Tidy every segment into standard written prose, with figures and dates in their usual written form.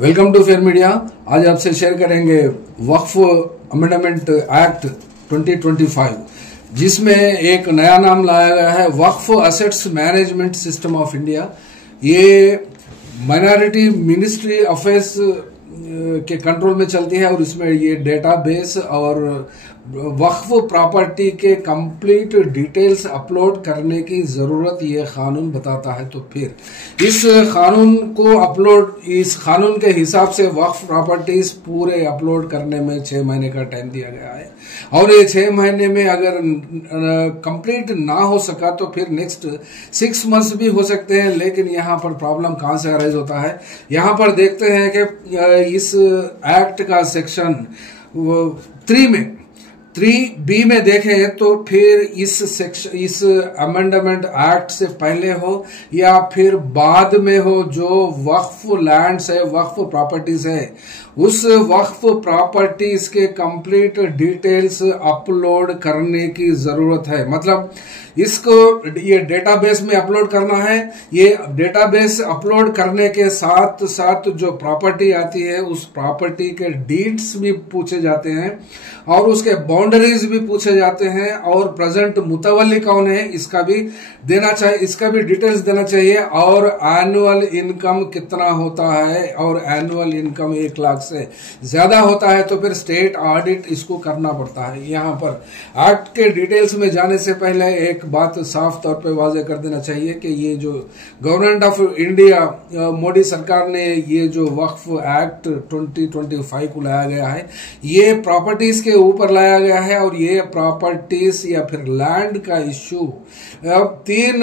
Welcome to fair media. आज आपसे share करेंगे वक्फ अमेंडमेंट एक्ट 2025, जिसमें एक नया नाम लाया गया है Waqf assets management system of India. ये माइनॉरिटी मिनिस्ट्री अफेयर्स के कंट्रोल में चलती है और इसमें ये डेटाबेस और वक्फ प्रॉपर्टी के कंप्लीट डिटेल्स अपलोड करने की जरूरत ये कानून बताता है। तो फिर इस कानून के हिसाब से वक्फ प्रॉपर्टीज पूरे अपलोड करने में 6 महीने का टाइम दिया गया है और ये 6 महीने में अगर कंप्लीट ना हो सका तो फिर नेक्स्ट 6 मंथ्स भी हो सकते हैं। लेकिन यहाँ पर प्रॉब्लम कहाँ से अराइज होता है, यहाँ पर देखते हैं कि इस एक्ट का सेक्शन 3B में देखें तो फिर इस अमेंडमेंट एक्ट से पहले हो या फिर बाद में हो, जो वक्फ लैंड्स है, वक्फ प्रॉपर्टीज है, उस वक्फ प्रॉपर्टीज के कंप्लीट डिटेल्स अपलोड करने की जरूरत है। मतलब इसको ये डेटाबेस में अपलोड करना है। ये डेटाबेस अपलोड करने के साथ साथ जो प्रॉपर्टी आती है उस प्रॉपर्टी के डीड्स भी पूछे जाते हैं और उसके बाउंड्रीज भी पूछे जाते हैं और प्रेजेंट मुतवल्ली कौन है इसका भी देना चाहिए, इसका भी डिटेल्स देना चाहिए और एनुअल इनकम कितना होता है, और एनुअल इनकम 1 लाख से ज्यादा होता है तो फिर स्टेट ऑडिट इसको करना पड़ता है। यहाँ पर एक्ट के डिटेल्स में जाने से पहले एक बात साफ तौर पे वाजे कर देना चाहिए कि ये जो गवर्नमेंट ऑफ इंडिया मोदी सरकार ने ये जो वक्फ एक्ट 2025 को लाया गया है, ये प्रॉपर्टीज के ऊपर लाया गया है और ये प्रॉपर्टीज या फिर लैंड का इश्यू 3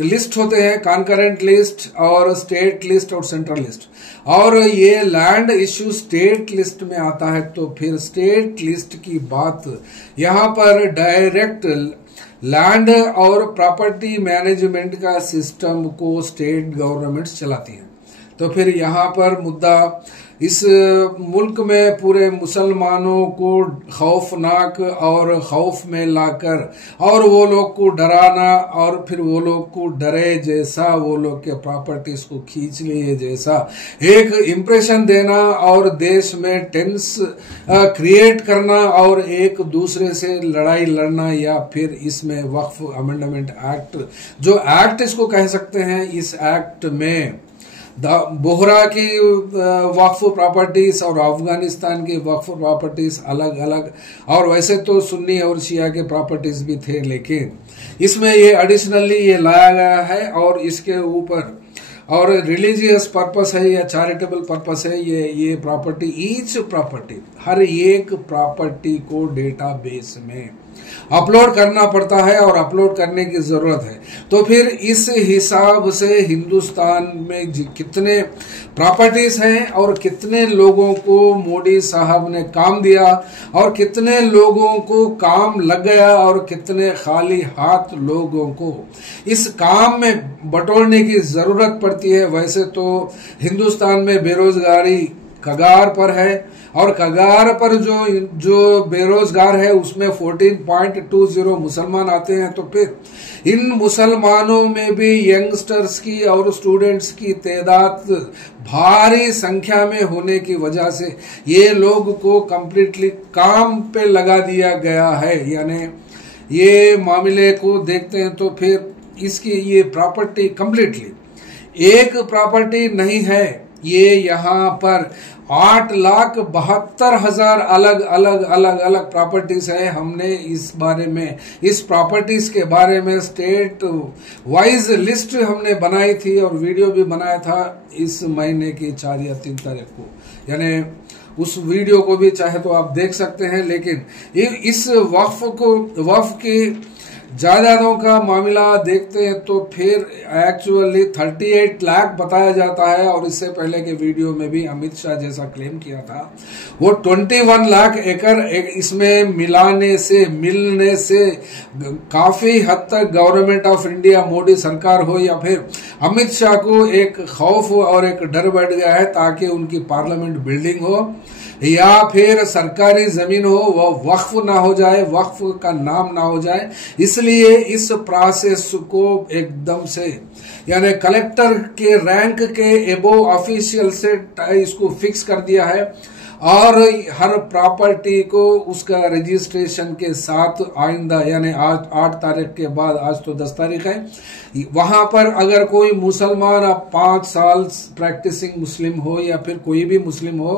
लिस्ट होते हैं, कॉन्करेंट लिस्ट और स्टेट लिस्ट और सेंट्रल लिस्ट, और ये लैंड इश्यू स्टेट लिस्ट में आता है। तो फिर स्टेट लिस्ट की बात यहाँ पर डायरेक्ट लैंड और प्रॉपर्टी मैनेजमेंट का सिस्टम को स्टेट गवर्नमेंट्स चलाती है। तो फिर यहाँ पर मुद्दा इस मुल्क में पूरे मुसलमानों को खौफनाक और खौफ में लाकर और वो लोग को डराना और फिर वो लोग को डरे जैसा, वो लोग के प्रॉपर्टीज को खींच लिए जैसा एक इम्प्रेशन देना और देश में टेंस क्रिएट करना और एक दूसरे से लड़ाई लड़ना, या फिर इसमें वक्फ अमेंडमेंट एक्ट जो एक्ट इसको कह सकते हैं, इस एक्ट में बोहरा की वक्फ प्रॉपर्टीज और अफगानिस्तान की वक्फ प्रॉपर्टीज अलग अलग, और वैसे तो सुन्नी और शिया के प्रॉपर्टीज भी थे, लेकिन इसमें ये एडिशनली ये लाया गया है और इसके ऊपर और रिलीजियस पर्पस है या चैरिटेबल पर्पस है, ये प्रॉपर्टी ईच प्रॉपर्टी हर एक प्रॉपर्टी को डेटाबेस में अपलोड करना पड़ता है और अपलोड करने की जरूरत है। तो फिर इस हिसाब से हिंदुस्तान में कितने प्रॉपर्टीज हैं और कितने लोगों को मोदी साहब ने काम दिया और कितने लोगों को काम लग गया और कितने खाली हाथ लोगों को इस काम में बटोरने की जरूरत पड़ती है। वैसे तो हिंदुस्तान में बेरोजगारी कगार पर है और कगार पर जो बेरोजगार है उसमें 14.20 मुसलमान आते हैं। तो फिर इन मुसलमानों में भी यंगस्टर्स की और स्टूडेंट्स की तादाद भारी संख्या में होने की वजह से ये लोग को कंप्लीटली काम पे लगा दिया गया है। यानी ये मामले को देखते हैं तो फिर इसकी ये प्रॉपर्टी कंप्लीटली एक प्रॉपर्टी नहीं है, ये यहाँ पर 8,72,000 अलग प्रॉपर्टीज है। हमने इस बारे में, इस प्रॉपर्टीज के बारे में स्टेट वाइज लिस्ट हमने बनाई थी और वीडियो भी बनाया था इस महीने की 4 या 3 तारीख को, यानी उस वीडियो को भी चाहे तो आप देख सकते हैं। लेकिन इस वक्फ की जायदादों का मामला देखते हैं तो फिर एक्चुअली 38 लाख बताया जाता है और इससे पहले के वीडियो में भी अमित शाह जैसा क्लेम किया था, वो 21 लाख एकड़ इसमें मिलने से काफी हद तक गवर्नमेंट ऑफ इंडिया मोदी सरकार हो या फिर अमित शाह को एक खौफ और एक डर बैठ गया है ताकि उनकी पार्लियामेंट बिल्डिंग हो, या फिर सरकारी जमीन हो वह वक्फ ना हो जाए, वक्फ का नाम ना हो जाए। इसलिए इस प्रोसेस को एकदम से यानी कलेक्टर के रैंक के एबो ऑफिशियल से इसको फिक्स कर दिया है और हर प्रॉपर्टी को उसका रजिस्ट्रेशन के साथ आइंदा यानी आज 8 तारीख के बाद, आज तो 10 तारीख है, वहां पर अगर कोई मुसलमान अब 5 साल प्रैक्टिसिंग मुस्लिम हो या फिर कोई भी मुस्लिम हो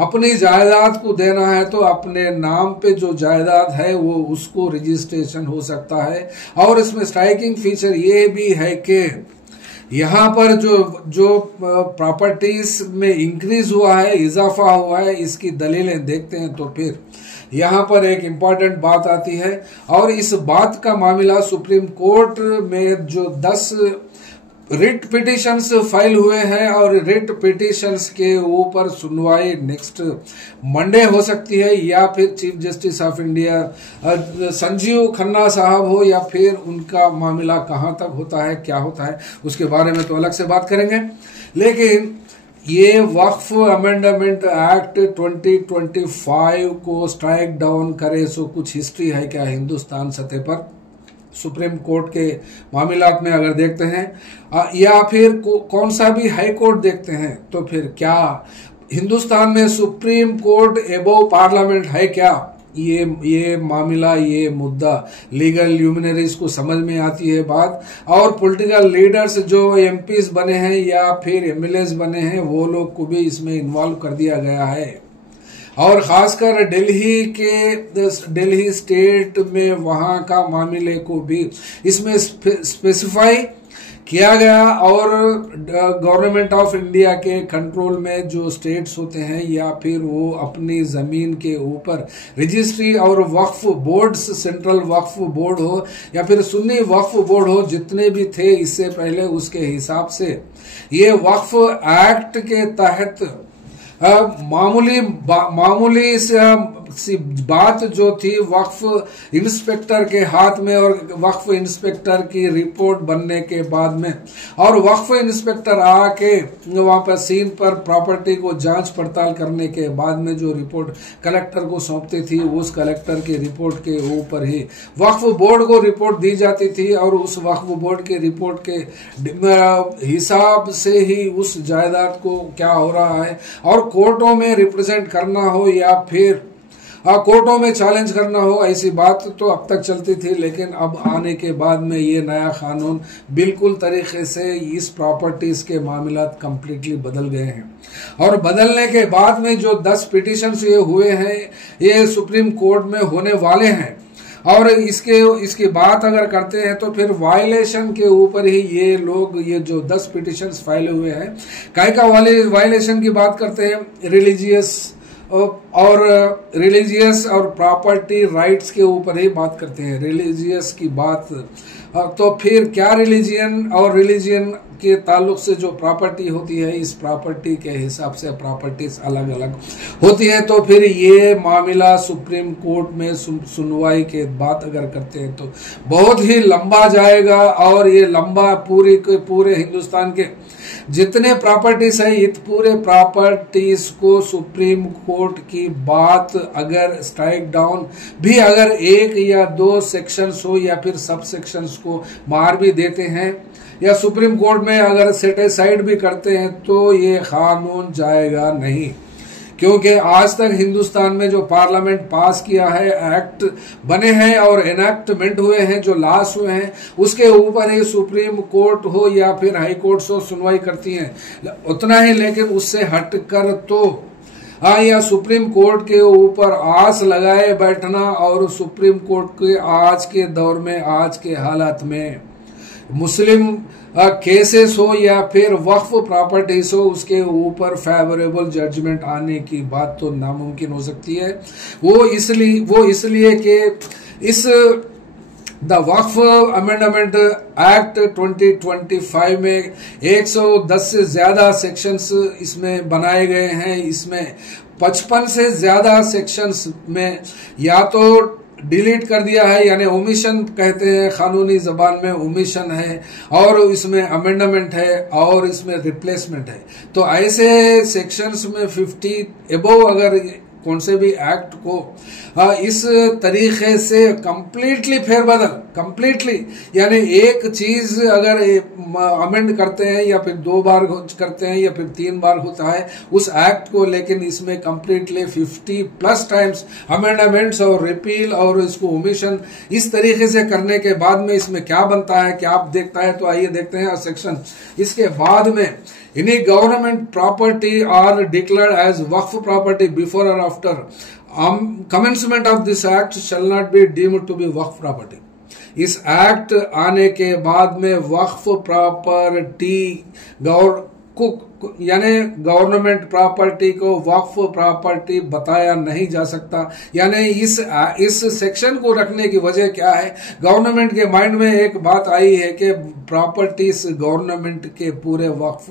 अपनी जायदाद को देना है तो अपने नाम पे जो जायदाद है वो उसको रजिस्ट्रेशन हो सकता है। और इसमें स्ट्राइकिंग फीचर ये भी है कि यहाँ पर जो प्रॉपर्टीज में इंक्रीज हुआ है, इजाफा हुआ है, इसकी दलीलें देखते हैं तो फिर यहाँ पर एक इम्पॉर्टेंट बात आती है। और इस बात का मामला सुप्रीम कोर्ट में जो 10 रिट पिटिशंस फाइल हुए हैं और रिट पिटिशंस के ऊपर सुनवाई नेक्स्ट मंडे हो सकती है, या फिर chief justice of India Sanjeev Khanna साहब हो या फिर उनका मामला कहां तक होता है, क्या होता है, उसके बारे में तो अलग से बात करेंगे। लेकिन ये वक्फ अमेंडमेंट एक्ट 2025 को स्ट्राइक डाउन करे सो कुछ हिस्ट्री है क्या हिंदुस्तान सतह पर? सुप्रीम कोर्ट के मामलात में अगर देखते हैं या फिर कौन सा भी हाई कोर्ट देखते हैं तो फिर क्या हिंदुस्तान में सुप्रीम कोर्ट एबोव पार्लियामेंट है क्या? ये मामला, ये मुद्दा लीगल ल्यूमिनरीज को समझ में आती है बात, और पॉलिटिकल लीडर्स जो एमपीज बने हैं या फिर एमएलएस बने हैं वो लोग को भी इसमें इन्वॉल्व कर दिया गया है। और खासकर दिल्ली स्टेट में वहां का मामले को भी इसमें स्पेसिफाई किया गया। और गवर्नमेंट ऑफ इंडिया के कंट्रोल में जो स्टेट्स होते हैं या फिर वो अपनी जमीन के ऊपर रजिस्ट्री और वक्फ बोर्ड्स, सेंट्रल वक्फ बोर्ड हो या फिर सुन्नी वक्फ बोर्ड हो, जितने भी थे इससे पहले, उसके हिसाब से ये वक्फ एक्ट के तहत मामूली सी बात जो थी वक्फ इंस्पेक्टर के हाथ में, और वक्फ इंस्पेक्टर की रिपोर्ट बनने के बाद में और वक्फ इंस्पेक्टर आके वहां पर सीन पर प्रॉपर्टी को जांच पड़ताल करने के बाद में जो रिपोर्ट कलेक्टर को सौंपती थी, उस कलेक्टर की रिपोर्ट के ऊपर ही वक्फ बोर्ड को रिपोर्ट दी जाती थी और उस वक्फ बोर्ड के रिपोर्ट के हिसाब से ही उस जायदाद को क्या हो रहा है और कोर्टों में रिप्रेजेंट करना हो या फिर कोर्टों में चैलेंज करना हो, ऐसी बात तो अब तक चलती थी। लेकिन अब आने के बाद में ये नया कानून बिल्कुल तरीके से इस प्रॉपर्टीज के मामला कंप्लीटली बदल गए हैं। और बदलने के बाद में जो 10 पिटिशंस ये हुए हैं, ये सुप्रीम कोर्ट में होने वाले हैं। और इसकी बात अगर करते हैं तो फिर वायलेशन के ऊपर ही ये लोग, ये जो 10 पिटिशंस फाइल हुए हैं, काय का वायलेशन की बात करते हैं, रिलीजियस और प्रॉपर्टी राइट्स के ऊपर ही बात करते हैं। रिलीजियस की बात तो फिर क्या रिलीजियन के ताल्लुक से जो प्रॉपर्टी होती है, इस प्रॉपर्टी के हिसाब से प्रॉपर्टीज अलग अलग होती है। तो फिर ये मामला सुप्रीम कोर्ट में सुनवाई के बाद अगर करते हैं तो बहुत ही लंबा जाएगा। और ये लंबा पूरे हिंदुस्तान के जितने प्रॉपर्टीज है, ये पूरे प्रॉपर्टीज को सुप्रीम कोर्ट की बात अगर स्ट्राइक डाउन भी अगर 1 या 2 सेक्शंस हो या फिर सब सेक्शंस को मार भी देते हैं या सुप्रीम कोर्ट में अगर सेट असाइड भी करते हैं तो ये कानून जाएगा नहीं। क्योंकि आज तक हिंदुस्तान में जो पार्लियामेंट पास किया है, एक्ट बने हैं और एनेक्टमेंट हुए हैं, जो लॉस हुए हैं, उसके ऊपर ही सुप्रीम कोर्ट हो या फिर हाई कोर्ट हो सुनवाई करती हैं, उतना ही। लेकिन उससे हटकर तो या सुप्रीम कोर्ट के ऊपर आस लगाए बैठना और सुप्रीम कोर्ट के आज के दौर में, आज के हालात में मुस्लिम केसेस हो या फिर वक्फ प्रॉपर्टीज हो, उसके ऊपर फेवरेबल जजमेंट आने की बात तो नामुमकिन हो सकती है। वो इसलिए कि इस द वक्फ अमेंडमेंट एक्ट 2025 में 110 से ज्यादा सेक्शंस इसमें बनाए गए हैं। इसमें 55 से ज्यादा सेक्शंस में या तो डिलीट कर दिया है, यानी ओमिशन कहते हैं, कानूनी जबान में ओमिशन है, और इसमें अमेंडमेंट है और इसमें रिप्लेसमेंट है। तो ऐसे सेक्शंस में 50 एबव अगर कौन से भी एक्ट को इस तरीके से कंप्लीटली फेरबदल, कंप्लीटली यानी एक चीज अगर अमेंड करते हैं या फिर 2 बार करते हैं या फिर 3 बार होता है उस एक्ट को, लेकिन इसमें कंप्लीटली 50+ टाइम्स अमेंडमेंट्स और रिपील और इसको ओमिशन इस तरीके से करने के बाद में इसमें क्या बनता है, क्या आप देखता है, तो आइए देखते हैं सेक्शन। इसके बाद में any government property are declared as waqf property before or after commencement of this act shall not be deemed to be waqf property। इस एक्ट आने के बाद में वक्फ प्रॉपर्टी यानी गवर्नमेंट प्रॉपर्टी को वक्फ प्रॉपर्टी बताया नहीं जा सकता। यानी इस सेक्शन को रखने की वजह क्या है, गवर्नमेंट के माइंड में एक बात आई है कि प्रॉपर्टीज गवर्नमेंट के पूरे वक्फ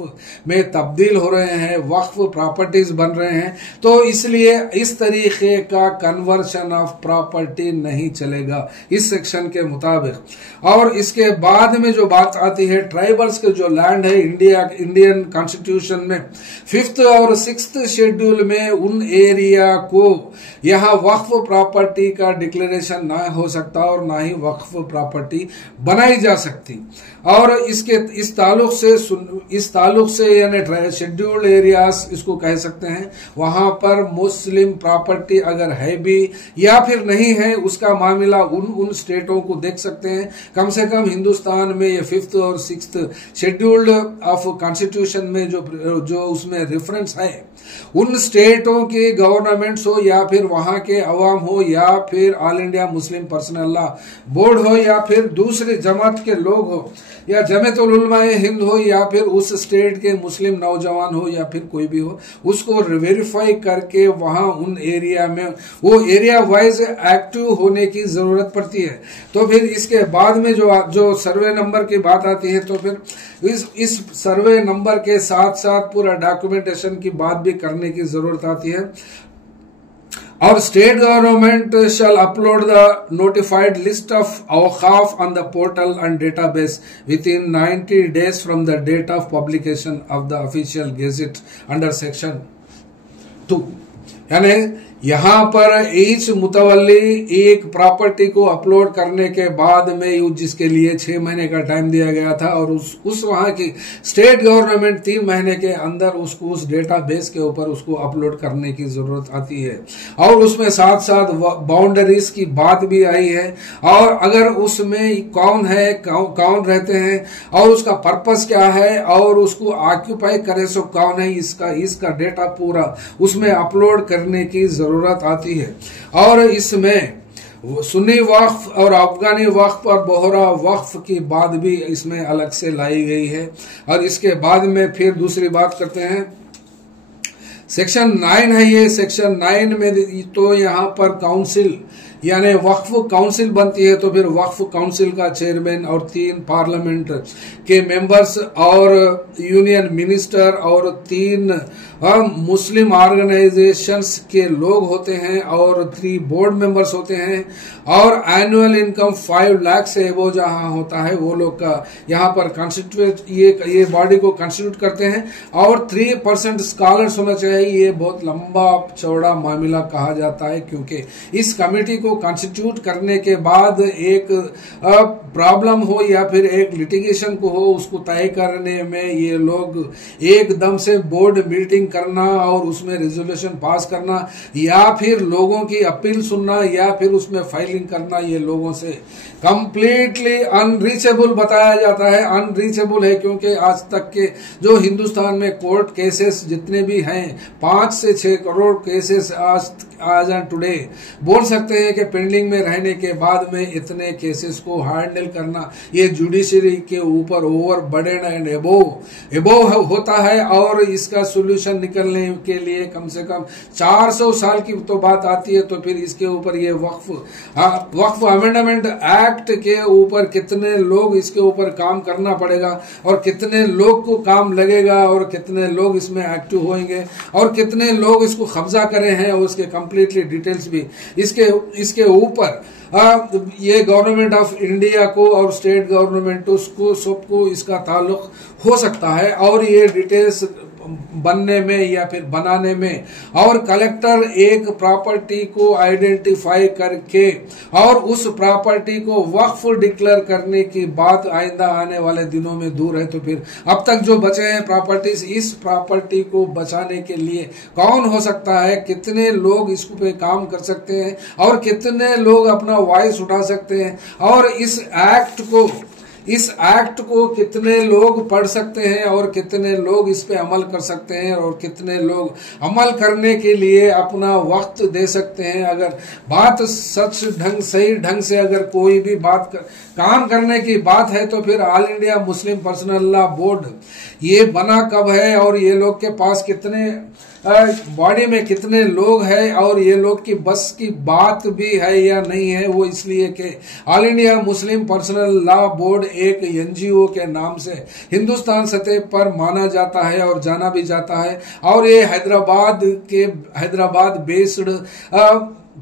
में तब्दील हो रहे हैं, वक्फ प्रॉपर्टीज बन रहे हैं, तो इसलिए इस तरीके का कन्वर्शन ऑफ प्रॉपर्टी नहीं चलेगा इस सेक्शन के मुताबिक। और इसके बाद में जो बात आती है ट्राइबल्स के जो लैंड है इंडियन कॉन्स्टिट्यूशन में 5th और 6th शेड्यूल में उन एरिया को यहाँ वक्फ प्रॉपर्टी का डिक्लेरेशन ना हो सकता और ना ही वक्फ प्रॉपर्टी बनाई जा सकती। और इस ताल्लुक से यानी शेड्यूल्ड एरियाज इसको कह सकते हैं, वहां पर मुस्लिम प्रॉपर्टी अगर है भी या फिर नहीं है उसका मामला उन स्टेटों को देख सकते हैं। कम से कम हिंदुस्तान में ये 5th और 6th शेड्यूल्ड ऑफ कॉन्स्टिट्यूशन में जो उसमें रेफरेंस है, उन स्टेटों के गवर्नमेंट्स हो या फिर वहां के अवाम हो या फिर all India Muslim personal law board हो या फिर दूसरे जमात के लोग हो या जमीयतुल उलमा हिंद हो या फिर उस स्टेट के मुस्लिम नौजवान हो या फिर कोई भी हो, उसको वेरीफाई करके वहां उन एरिया में वो एरिया वाइज एक्टिव होने की जरूरत पड़ती है। तो फिर इसके बाद में जो सर्वे नंबर की बात आती है, तो फिर इस सर्वे नंबर के साथ साथ पूरा डॉक्यूमेंटेशन की बात भी करने की जरूरत आती है। और state government shall upload the notified list of awqaf on the portal and database within 90 days from the date of publication of the official gazette under section 2। यानी यहाँ पर ईच मुतवल्ली एक प्रॉपर्टी को अपलोड करने के बाद में जिसके लिए 6 महीने का टाइम दिया गया था और उस वहां की स्टेट गवर्नमेंट 3 महीने के अंदर उसको उस डेटाबेस के ऊपर उसको अपलोड करने की जरूरत आती है। और उसमें साथ साथ बाउंड्रीज की बात भी आई है, और अगर उसमें कौन है कौन रहते हैं और उसका पर्पस क्या है और उसको ऑक्यूपाई करे सो कौन है, इसका डेटा पूरा उसमें अपलोड करने की जरूरत आती है। और इसमें सुन्नी वक्फ और अफगानी वक्फ और बोहरा वक्फ की बात भी इसमें अलग से लाई गई है। और इसके बाद में फिर दूसरी बात करते हैं, सेक्शन 9 है ये। सेक्शन 9 में तो यहाँ पर काउंसिल यानी वक्फ काउंसिल बनती है, तो फिर वक्फ काउंसिल का चेयरमैन और 3 पार्लियामेंट के मेंबर्स और यूनियन मिनिस्टर और 3 मुस्लिम ऑर्गेनाइजेशंस के लोग होते हैं और 3 बोर्ड मेंबर्स होते हैं। और एनुअल इनकम 5 लाख से एबो जहां होता है वो लोग का यहाँ पर कॉन्स्टिट्यूट ये बॉडी को कॉन्स्टिट्यूट करते हैं। और 3% स्कॉलर्स होना चाहिए। ये बहुत लंबा चौड़ा मामला कहा जाता है, क्योंकि इस कमेटी को कॉन्स्टिट्यूट करने के बाद एक प्रॉब्लम हो या फिर एक लिटिगेशन को हो, उसको तय करने में ये लोग एकदम से बोर्ड मीटिंग करना और उसमें रेजोल्यूशन पास करना या फिर लोगों की अपील सुनना या फिर उसमें फाइलिंग करना, ये लोगों से कंप्लीटली अनरीचेबल बताया जाता है। अनरीचेबल है क्योंकि आज तक के जो हिंदुस्तान में कोर्ट केसेस जितने भी हैं, 5 से 6 करोड़ केसेस आज एंड टुडे बोल सकते हैं कि पेंडिंग में रहने के बाद में इतने केसेस को हैंडल करना ये जुडिशरी के ऊपर ओवर बर्डन एंड एबोव होता है। और इसका सोल्यूशन निकलने के लिए कम से कम 400 साल की तो बात आती है। तो फिर इसके ऊपर ये वक्फ अमेंडमेंट एक्ट के ऊपर कितने लोग इसके ऊपर काम करना पड़ेगा और कितने लोग को काम लगेगा और कितने लोग इसमें एक्टिव होंगे और कितने लोग इसको कब्जा करे हैं और उसके कंप्लीटली डिटेल्स भी इसके ऊपर ये गवर्नमेंट ऑफ इंडिया को और स्टेट गवर्नमेंट उसको सबको इसका ताल्लुक हो सकता है, और ये डिटेल्स बनने में या फिर बनाने में, और कलेक्टर एक प्रॉपर्टी को आइडेंटिफाई करके और उस प्रॉपर्टी को वक्फ डिक्लेयर करने की बात आइंदा आने वाले दिनों में दूर है। तो फिर अब तक जो बचे हैं प्रॉपर्टीज, इस प्रॉपर्टी को बचाने के लिए कौन हो सकता है, कितने लोग इस पे काम कर सकते हैं और कितने लोग अपना वॉइस उठा सकते हैं, और इस एक्ट को कितने लोग पढ़ सकते हैं और कितने लोग इस पे अमल कर सकते हैं और कितने लोग अमल करने के लिए अपना वक्त दे सकते हैं। अगर बात सही ढंग से अगर कोई भी काम करने की बात है तो फिर all India Muslim personal law board ये बना कब है, और ये लोग के पास कितने बॉडी में कितने लोग हैं, और ये लोग की बस की बात भी है या नहीं है, वो इसलिए कि all India Muslim personal law board एक एनजीओ के नाम से हिंदुस्तान सतह पर माना जाता है और जाना भी जाता है, और ये हैदराबाद बेस्ड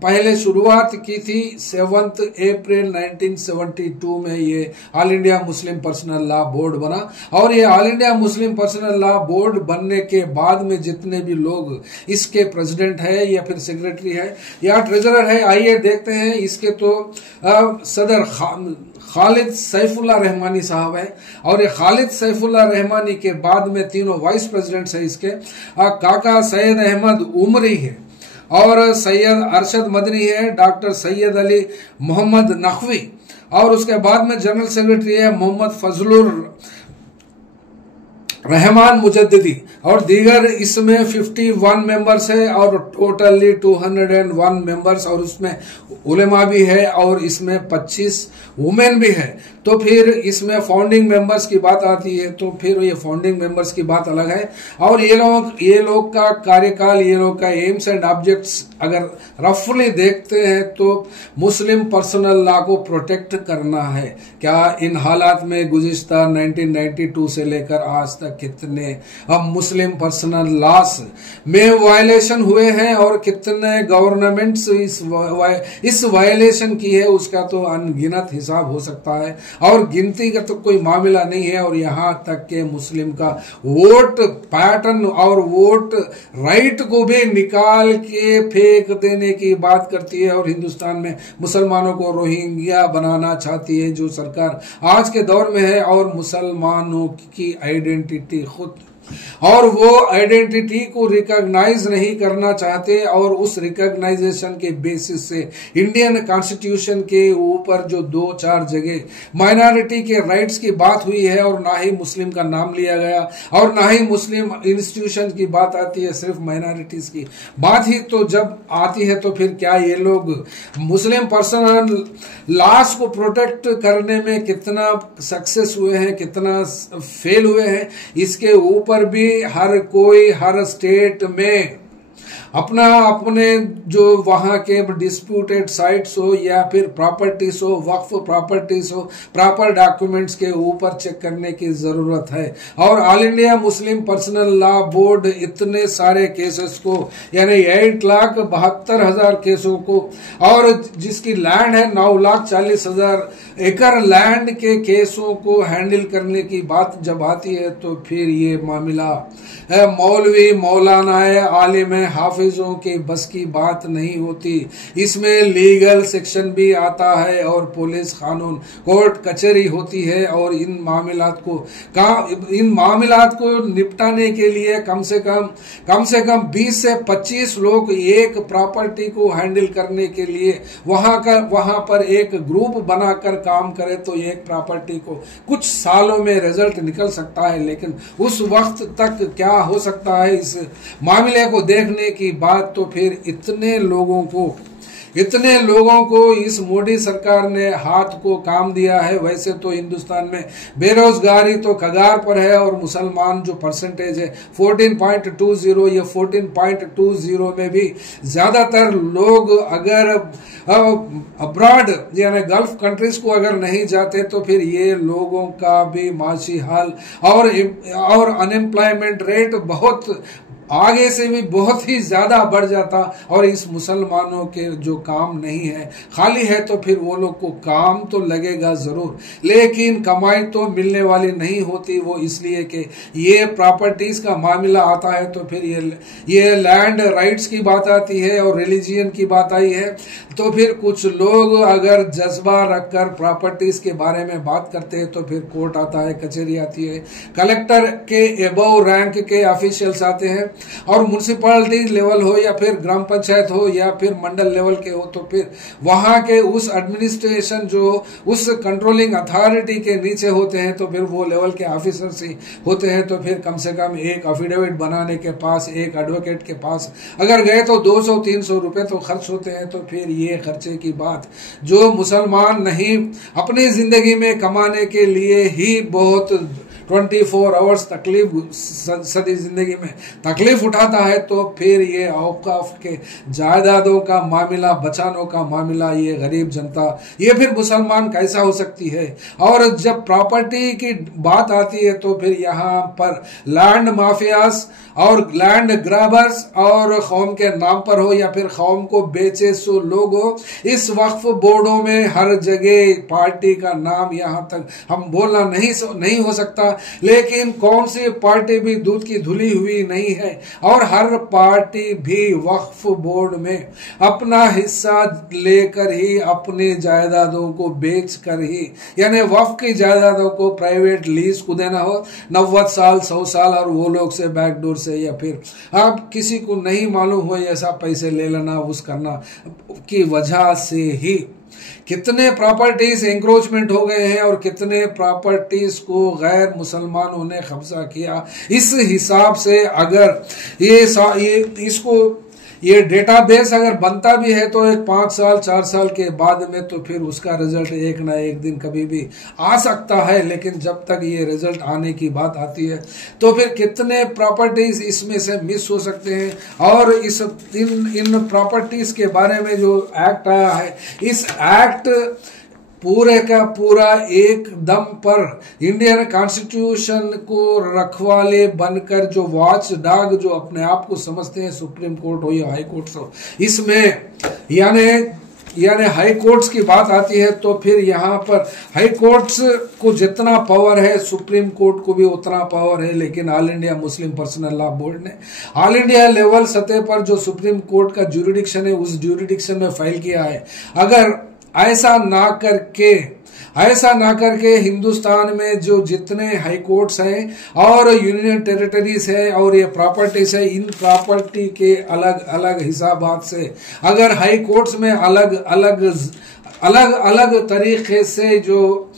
पहले शुरुआत की थी 7 अप्रैल 1972 में ये all India Muslim personal law board बना। और ये all India Muslim personal law board बनने के बाद में जितने भी लोग इसके प्रेसिडेंट है या फिर सेक्रेटरी है या ट्रेजरर है, आइए देखते हैं। इसके तो सदर खालिद सैफुल्लाह रहमानी साहब है, और ये खालिद सैफुल्लाह रहमानी के बाद में तीनों वाइस प्रेसिडेंट्स है इसके, काका सैयद अहमद उमरी है, और सैयद अरशद मदनी है, डॉक्टर सैयद अली मोहम्मद नकवी, और उसके बाद में जनरल सेक्रेटरी है मोहम्मद फजलुर रहमान मुजद्दिदी, और दीगर इसमें 51 मेंबर्स है और टोटली 201 मेंबर्स, और उसमें उलेमा भी है और इसमें 25 वुमेन भी है। तो फिर इसमें फाउंडिंग मेंबर्स की बात आती है, तो फिर ये फाउंडिंग मेंबर्स की बात अलग है। और ये लोग का कार्यकाल, ये लोग का एम्स एंड ऑब्जेक्ट्स अगर रफली देखते हैं तो मुस्लिम पर्सनल लॉ को प्रोटेक्ट करना है। क्या इन हालात में गुज़िश्ता 1992 से लेकर आज तक कितने मुस्लिम पर्सनल लॉस में वायलेशन हुए हैं और कितने गवर्नमेंट्स इस वायलेशन की है, उसका तो अनगिनत हिसाब हो सकता है, और गिनती का तो कोई मामला नहीं है। और यहाँ तक के मुस्लिम का वोट पैटर्न और वोट राइट को भी निकाल के फेंक देने की बात करती है, और हिंदुस्तान में मुसलमानों को रोहिंग्या बनाना चाहती है जो सरकार आज के दौर में है, और मुसलमानों की आइडेंटिटी खुद और वो आइडेंटिटी को रिकॉग्नाइज नहीं करना चाहते, और उस रिकॉग्नाइजेशन के बेसिस से इंडियन कॉन्स्टिट्यूशन के ऊपर जो 2-4 जगह माइनॉरिटी के राइट्स की बात हुई है, और ना ही मुस्लिम का नाम लिया गया और ना ही मुस्लिम इंस्टीट्यूशन की बात आती है, सिर्फ माइनॉरिटीज की बात ही तो जब आती है, तो फिर क्या ये लोग मुस्लिम पर्सनल लॉस को प्रोटेक्ट करने में कितना सक्सेस हुए हैं, कितना फेल हुए हैं, इसके ऊपर भी हर कोई हर स्टेट में अपने जो वहां के डिस्प्यूटेड साइट्स हो या फिर प्रॉपर्टीज हो, वक्फ प्रॉपर्टीज हो, प्रॉपर डॉक्यूमेंट्स के ऊपर चेक करने की जरूरत है। और all India Muslim personal law board इतने सारे केसेस को, यानी 8,72,000 केसों को, और जिसकी लैंड है 9,40,000 एकड़ लैंड के केसों को हैंडल करने की बात जब आती है, तो फिर ये मामला मौलवी मौलाना आलिम हाफिजों के बस की बात नहीं होती। इसमें लीगल सेक्शन भी आता है और पुलिस कानून कोर्ट कचहरी होती है, और इन मामलात को निपटाने के लिए कम से कम 20 से 25 लोग एक प्रॉपर्टी को हैंडल करने के लिए वहां पर एक ग्रुप बनाकर काम करे, तो एक प्रॉपर्टी को कुछ सालों में रिजल्ट निकल सकता है। लेकिन उस वक्त तक क्या हो सकता है इस मामले को देखने की बात, तो फिर इतने लोगों को इस मोदी सरकार ने हाथ को काम दिया है। वैसे तो हिंदुस्तान में बेरोजगारी तो कगार पर है, और मुसलमान जो परसेंटेज है 14.20 या 14.20 में भी ज्यादातर लोग अगर अब्रॉड यानी गल्फ कंट्रीज को अगर नहीं जाते, तो फिर ये लोगों का भी माशी हाल और अनएम्प्लॉयमेंट रेट बहुत आगे से भी बहुत ही ज्यादा बढ़ जाता। और इस मुसलमानों के जो काम नहीं है, खाली है, तो फिर वो लोग को काम तो लगेगा जरूर, लेकिन कमाई तो मिलने वाली नहीं होती। वो इसलिए कि ये प्रॉपर्टीज का मामला आता है तो फिर ये लैंड राइट्स की बात आती है और रिलीजियन की बात आई है, तो फिर कुछ लोग अगर जज्बा रखकर प्रॉपर्टीज के बारे में बात करते हैं तो फिर कोर्ट आता है, कचहरी आती है, कलेक्टर के एबव रैंक के ऑफिशियल्स आते हैं, और म्युनिसिपैलिटी लेवल हो या फिर ग्राम पंचायत हो या फिर मंडल लेवल के हो, तो फिर वहां के उस एडमिनिस्ट्रेशन जो उस कंट्रोलिंग अथॉरिटी के नीचे होते हैं, तो फिर वो लेवल के ऑफिसर्स ही होते हैं। तो फिर कम से कम एक एफिडेविट बनाने के पास, एक एडवोकेट के पास अगर गए तो 200-300 रुपए तो खर्च होते हैं। तो फिर ये खर्चे की बात जो मुसलमान नहीं अपनी जिंदगी में कमाने के लिए ही बहुत 24 आवर्स तकलीफ सदी जिंदगी में तकलीफ उठाता है, तो फिर ये औकाफ के जायदादों का मामला, बचानों का मामला, ये गरीब जनता, ये फिर मुसलमान कैसा हो सकती है। और जब प्रॉपर्टी की बात आती है तो फिर यहाँ पर लैंड माफियाज और लैंड ग्रैबर्स और कौम के नाम पर हो या फिर कौम को बेचे सो लोग हो, इस वक्फ बोर्डों में हर जगह पार्टी का नाम यहाँ तक हम बोलना नहीं हो सकता, लेकिन कौन सी पार्टी भी दूध की धुली हुई नहीं है। और हर पार्टी भी वक्फ बोर्ड में अपना हिस्सा लेकर ही अपने जायदादों को बेच कर ही, यानी वक्फ की जायदादों को प्राइवेट लीज को देना हो 90 साल 100 साल, और वो लोग से बैकडोर से या फिर अब किसी को नहीं मालूम हो ऐसा पैसे ले लेना, उस करना की वजह से ही कितने प्रॉपर्टीज इंक्रोचमेंट हो गए हैं और कितने प्रॉपर्टीज को गैर मुसलमानों ने कब्जा किया। इस हिसाब से अगर ये डेटाबेस अगर बनता भी है तो एक 5 साल 4 साल के बाद में तो फिर उसका रिजल्ट एक ना एक दिन कभी भी आ सकता है, लेकिन जब तक ये रिजल्ट आने की बात आती है तो फिर कितने प्रॉपर्टीज इसमें से मिस हो सकते हैं। और इन प्रॉपर्टीज के बारे में जो एक्ट आया है, इस एक्ट पूरे का पूरा एकदम पर इंडियन कॉन्स्टिट्यूशन को रखवाले बनकर जो वॉच डॉग जो अपने आप को समझते हैं, सुप्रीम कोर्ट हो या हाई कोर्ट हो, इसमें यानी हाई कोर्ट्स की बात आती है तो फिर यहाँ पर हाई कोर्ट्स को जितना पावर है सुप्रीम कोर्ट को भी उतना पावर है। लेकिन all India Muslim personal law board ने ऑल इंडिया लेवल सतह पर जो सुप्रीम कोर्ट का ज्यूरिडिक्शन है उस ज्यूरिडिक्शन में फाइल किया है। अगर ऐसा ना करके हिंदुस्तान में जो जितने हाई कोर्ट्स हैं और यूनियन टेरिटरीज है और ये प्रॉपर्टीज है, इन प्रॉपर्टी के अलग अलग हिसाबात से अगर हाई कोर्ट्स में अलग तरीके से जो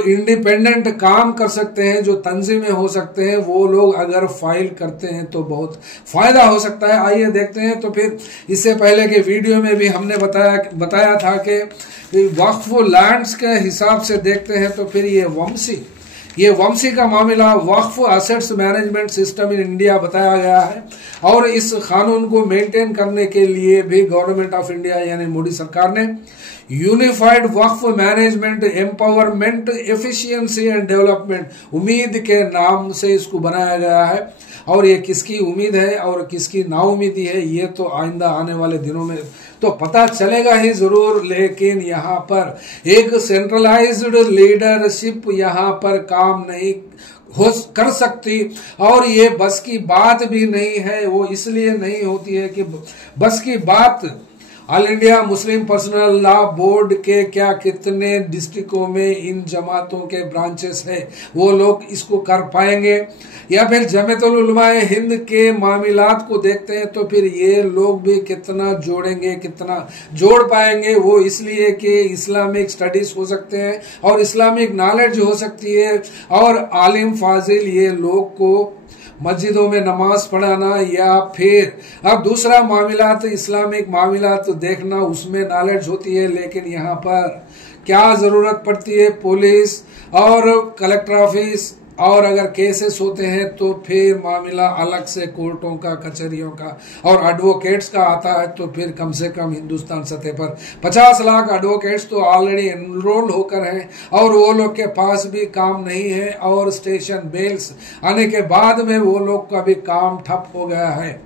इंडिपेंडेंट काम कर सकते हैं, जो तंजीमें हो सकते हैं, वो लोग अगर फाइल करते हैं तो बहुत फायदा हो सकता है। आइए देखते हैं। तो फिर इससे पहले के वीडियो में भी हमने बताया था कि वक्फ लैंड्स के हिसाब से देखते हैं तो फिर ये वंशी का मामला Waqf assets management system in India बताया गया है। और इस कानून को मेंटेन करने के लिए भी गवर्नमेंट ऑफ इंडिया यानी मोदी सरकार ने unified Waqf management empowerment efficiency and development उम्मीद के नाम से इसको बनाया गया है। और ये किसकी उम्मीद है और किसकी नाउम्मीदी है ये तो आइंदा आने वाले दिनों में तो पता चलेगा ही जरूर। लेकिन यहाँ पर एक सेंट्रलाइज्ड लीडरशिप यहाँ पर काम नहीं कर सकती और ये बस की बात भी नहीं है। वो इसलिए नहीं होती है कि बस की बात all India Muslim personal law board के क्या कितने डिस्ट्रिक्टों में इन जमातों के ब्रांचेस है, वो लोग इसको कर पाएंगे या फिर जमीयतुल उलमाए हिंद के मामलात को देखते हैं तो फिर ये लोग भी कितना जोड़ेंगे, कितना जोड़ पाएंगे। वो इसलिए कि इस्लामिक स्टडीज हो सकते हैं और इस्लामिक नॉलेज हो सकती है और आलिम फाजिल ये लोग को मस्जिदों में नमाज पढ़ाना या फिर अब दूसरा मामलात इस्लामिक मामलात देखना उसमें नॉलेज होती है। लेकिन यहाँ पर क्या जरूरत पड़ती है, पुलिस और कलेक्टर ऑफिस और अगर केसेस होते हैं तो फिर मामला अलग से कोर्टों का, कचहरियों का और एडवोकेट्स का आता है। तो फिर कम से कम हिंदुस्तान सतह पर 50 लाख एडवोकेट्स तो ऑलरेडी एनरोल होकर हैं और वो लोग के पास भी काम नहीं है और स्टेशन बेल्स आने के बाद में वो लोग का भी काम ठप हो गया है।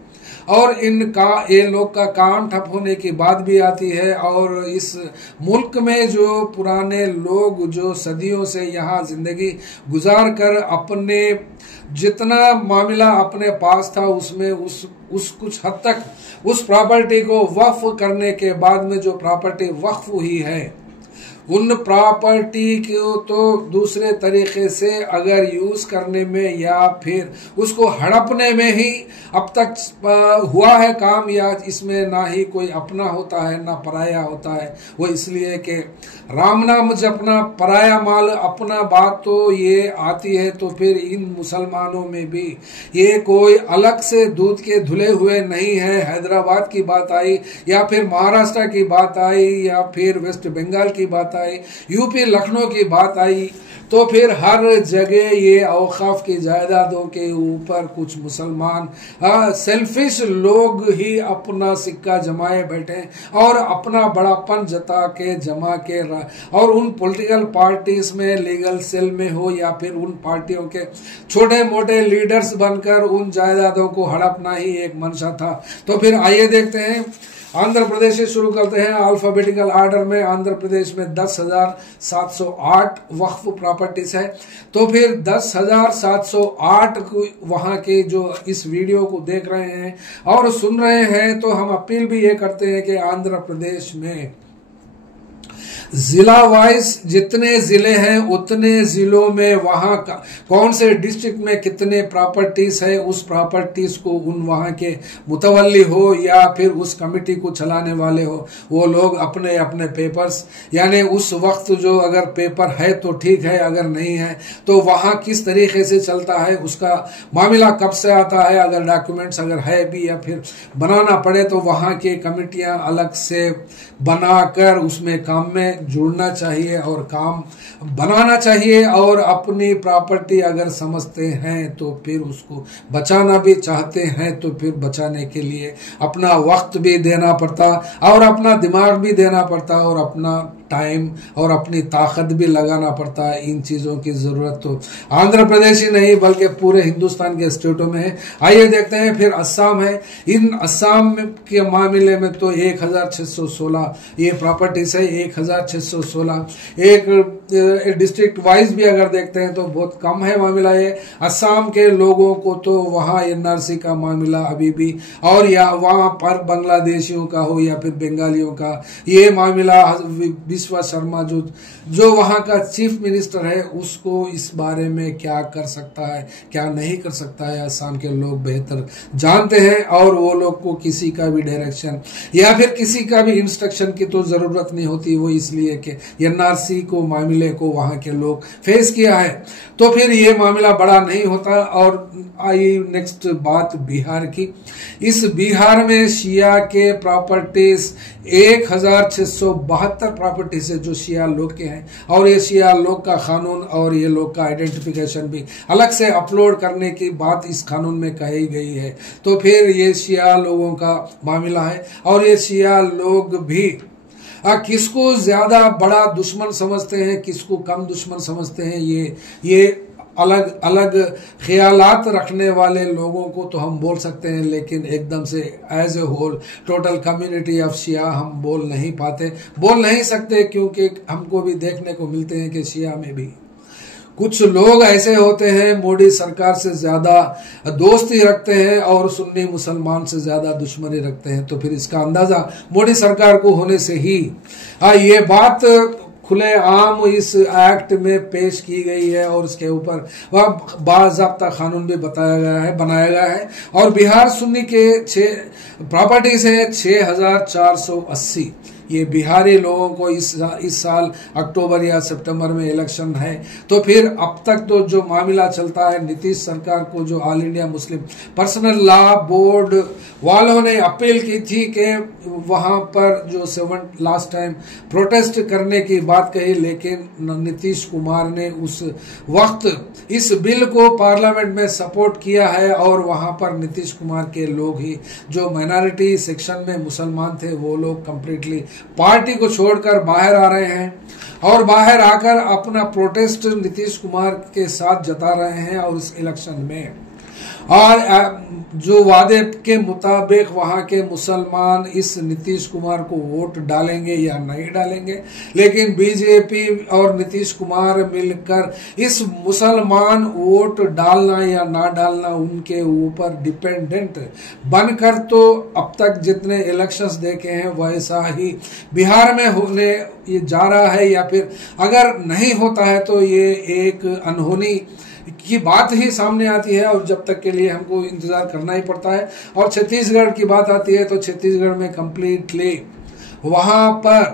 और ये लोग का काम ठप होने की बात भी आती है। और इस मुल्क में जो पुराने लोग जो सदियों से यहाँ जिंदगी गुजार कर अपने जितना मामला अपने पास था उसमें उस कुछ हद तक उस प्रॉपर्टी को वक्फ करने के बाद में जो प्रॉपर्टी वक्फ हुई है उन प्रॉपर्टी को तो दूसरे तरीके से अगर यूज करने में या फिर उसको हड़पने में ही अब तक हुआ है काम, या इसमें ना ही कोई अपना होता है ना पराया होता है। वो इसलिए कि राम नाम जपना पराया माल अपना बात तो ये आती है। तो फिर इन मुसलमानों में भी ये कोई अलग से दूध के धुले हुए नहीं है। हैदराबाद की बात आई या फिर महाराष्ट्र की बात आई या फिर वेस्ट बंगाल की बात आई, यूपी लखनऊ की बात आई, तो फिर हर जगह ये औकाफ की जायदादों के ऊपर कुछ मुसलमान सेल्फिश लोग ही अपना सिक्का जमाए बैठे और अपना बड़ापन जता के जमा के और उन पॉलिटिकल पार्टीज में लीगल सेल में हो या फिर उन पार्टियों के छोटे मोटे लीडर्स बनकर उन जायदादों को हड़पना ही एक मंशा था। तो फिर आइए देखते हैं, आंध्र प्रदेश से शुरू करते हैं अल्फाबेटिकल ऑर्डर में। आंध्र प्रदेश में 10,708 वक्फ प्रॉपर्टीज है। तो फिर 10,708 वहां के जो इस वीडियो को देख रहे हैं और सुन रहे हैं, तो हम अपील भी ये करते हैं कि आंध्र प्रदेश में जिला वाइज जितने जिले हैं उतने जिलों में वहां कौन से डिस्ट्रिक्ट में कितने प्रॉपर्टीज है, उस प्रॉपर्टीज को उन वहां के मुतवल्ली हो या फिर उस कमिटी को चलाने वाले हो, वो लोग अपने अपने पेपर्स, यानी उस वक्त जो अगर पेपर है तो ठीक है, अगर नहीं है तो वहां किस तरीके से चलता है, उसका मामला कब से आता है, अगर डॉक्यूमेंट्स अगर है भी या फिर बनाना पड़े तो वहां की कमिटियां अलग से बनाकर उसमें काम में जुड़ना चाहिए और काम बनाना चाहिए। और अपनी प्रॉपर्टी अगर समझते हैं तो फिर उसको बचाना भी चाहते हैं तो फिर बचाने के लिए अपना वक्त भी देना पड़ता और अपना दिमाग भी देना पड़ता और अपना टाइम और अपनी ताकत भी लगाना पड़ता है। इन चीज़ों की ज़रूरत तो आंध्र प्रदेश ही नहीं बल्कि पूरे हिंदुस्तान के स्टेटों में है। आइए देखते हैं फिर असम है। इन असम के मामले में तो 1,616 ये प्रॉपर्टीज है, 1,616। एक डिस्ट्रिक्ट वाइज भी अगर देखते हैं तो बहुत कम है मामला ये। असम के लोगों को तो वहाँ NRC का मामला अभी भी, और या वहाँ पर बांग्लादेशियों का हो या फिर बंगालियों का ये मामला, विश्वा शर्मा जो वहां का चीफ मिनिस्टर है उसको इस बारे में क्या कर सकता है क्या नहीं कर सकता है असम के लोग बेहतर जानते हैं। और वो लोग को किसी का भी डायरेक्शन या फिर किसी का भी इंस्ट्रक्शन की तो जरूरत नहीं होती, वो इसलिए कि NRC को मामले को वहां के लोग फेस किया है तो फिर ये मामला बड़ा नहीं होता। और आई नेक्स्ट बात बिहार की। इस बिहार में शिया के प्रॉपर्टीज 1,672 प्रॉपर्टीज है जो शिया लोग के हैं, और ये शिया लोग का कानून और ये लोग का आइडेंटिफिकेशन भी अलग से अपलोड करने की बात इस कानून में कही गई है। तो फिर ये शिया लोगों का मामला है और ये शिया लोग भी किसको ज्यादा बड़ा दुश्मन समझते हैं किसको कम दुश्मन समझते हैं, ये अलग अलग ख्यालात रखने वाले लोगों को तो हम बोल सकते हैं, लेकिन एकदम से as a whole total community of शिया हम बोल नहीं सकते क्योंकि हमको भी देखने को मिलते हैं कि शिया में भी कुछ लोग ऐसे होते हैं मोदी सरकार से ज्यादा दोस्ती रखते हैं और सुन्नी मुसलमान से ज्यादा दुश्मनी रखते हैं। तो फिर इसका अंदाजा मोदी सरकार को होने से ही ये बात खुले आम इस एक्ट में पेश की गई है और उसके ऊपर वह बाज़ाब्ता कानून भी बनाया गया है। और बिहार सुन्नी के 6 प्रॉपर्टीज है 6,480 ये बिहारी लोगों को इस साल अक्टूबर या सितंबर में इलेक्शन है, तो फिर अब तक तो जो मामला चलता है, नीतीश सरकार को जो all India Muslim personal law board वालों ने अपील की थी कि वहां पर जो लास्ट टाइम प्रोटेस्ट करने की बात कही, लेकिन नीतीश कुमार ने उस वक्त इस बिल को पार्लियामेंट में सपोर्ट किया है और वहां पर नीतीश कुमार के लोग ही जो माइनॉरिटी सेक्शन में मुसलमान थे वो लोग कंप्लीटली पार्टी को छोड़कर बाहर आ रहे हैं और बाहर आकर अपना प्रोटेस्ट नीतीश कुमार के साथ जता रहे हैं। और इस इलेक्शन में और जो वादे के मुताबिक वहां के मुसलमान इस नीतीश कुमार को वोट डालेंगे या नहीं डालेंगे, लेकिन बीजेपी और नीतीश कुमार मिलकर इस मुसलमान वोट डालना या ना डालना उनके ऊपर डिपेंडेंट बनकर तो अब तक जितने इलेक्शंस देखे हैं वैसा ही बिहार में होने ये जा रहा है, या फिर अगर नहीं होता है तो ये एक अनहोनी की बात ही सामने आती है और जब तक के लिए हमको इंतजार करना ही पड़ता है। और छत्तीसगढ़ की बात आती है तो छत्तीसगढ़ में कंप्लीटली वहां पर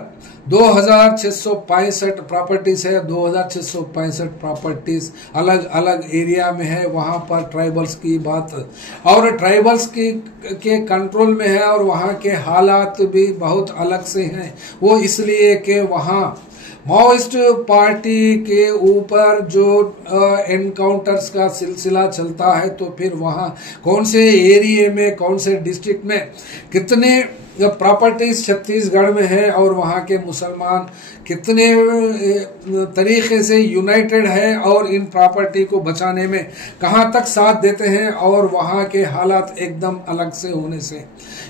2665 प्रॉपर्टीज है, 2665 प्रॉपर्टीज अलग अलग एरिया में है। वहां पर ट्राइबल्स की बात और ट्राइबल्स के कंट्रोल में है और वहां के हालात भी बहुत अलग से हैं। वो इसलिए कि वहां माओइस्ट पार्टी के ऊपर जो एनकाउंटर्स का सिलसिला चलता है, तो फिर वहां कौन से एरिया में कौन से डिस्ट्रिक्ट में कितने प्रॉपर्टीज छत्तीसगढ़ में है और वहां के मुसलमान कितने तरीके से यूनाइटेड है और इन प्रॉपर्टी को बचाने में कहां तक साथ देते हैं, और वहां के हालात एकदम अलग से होने से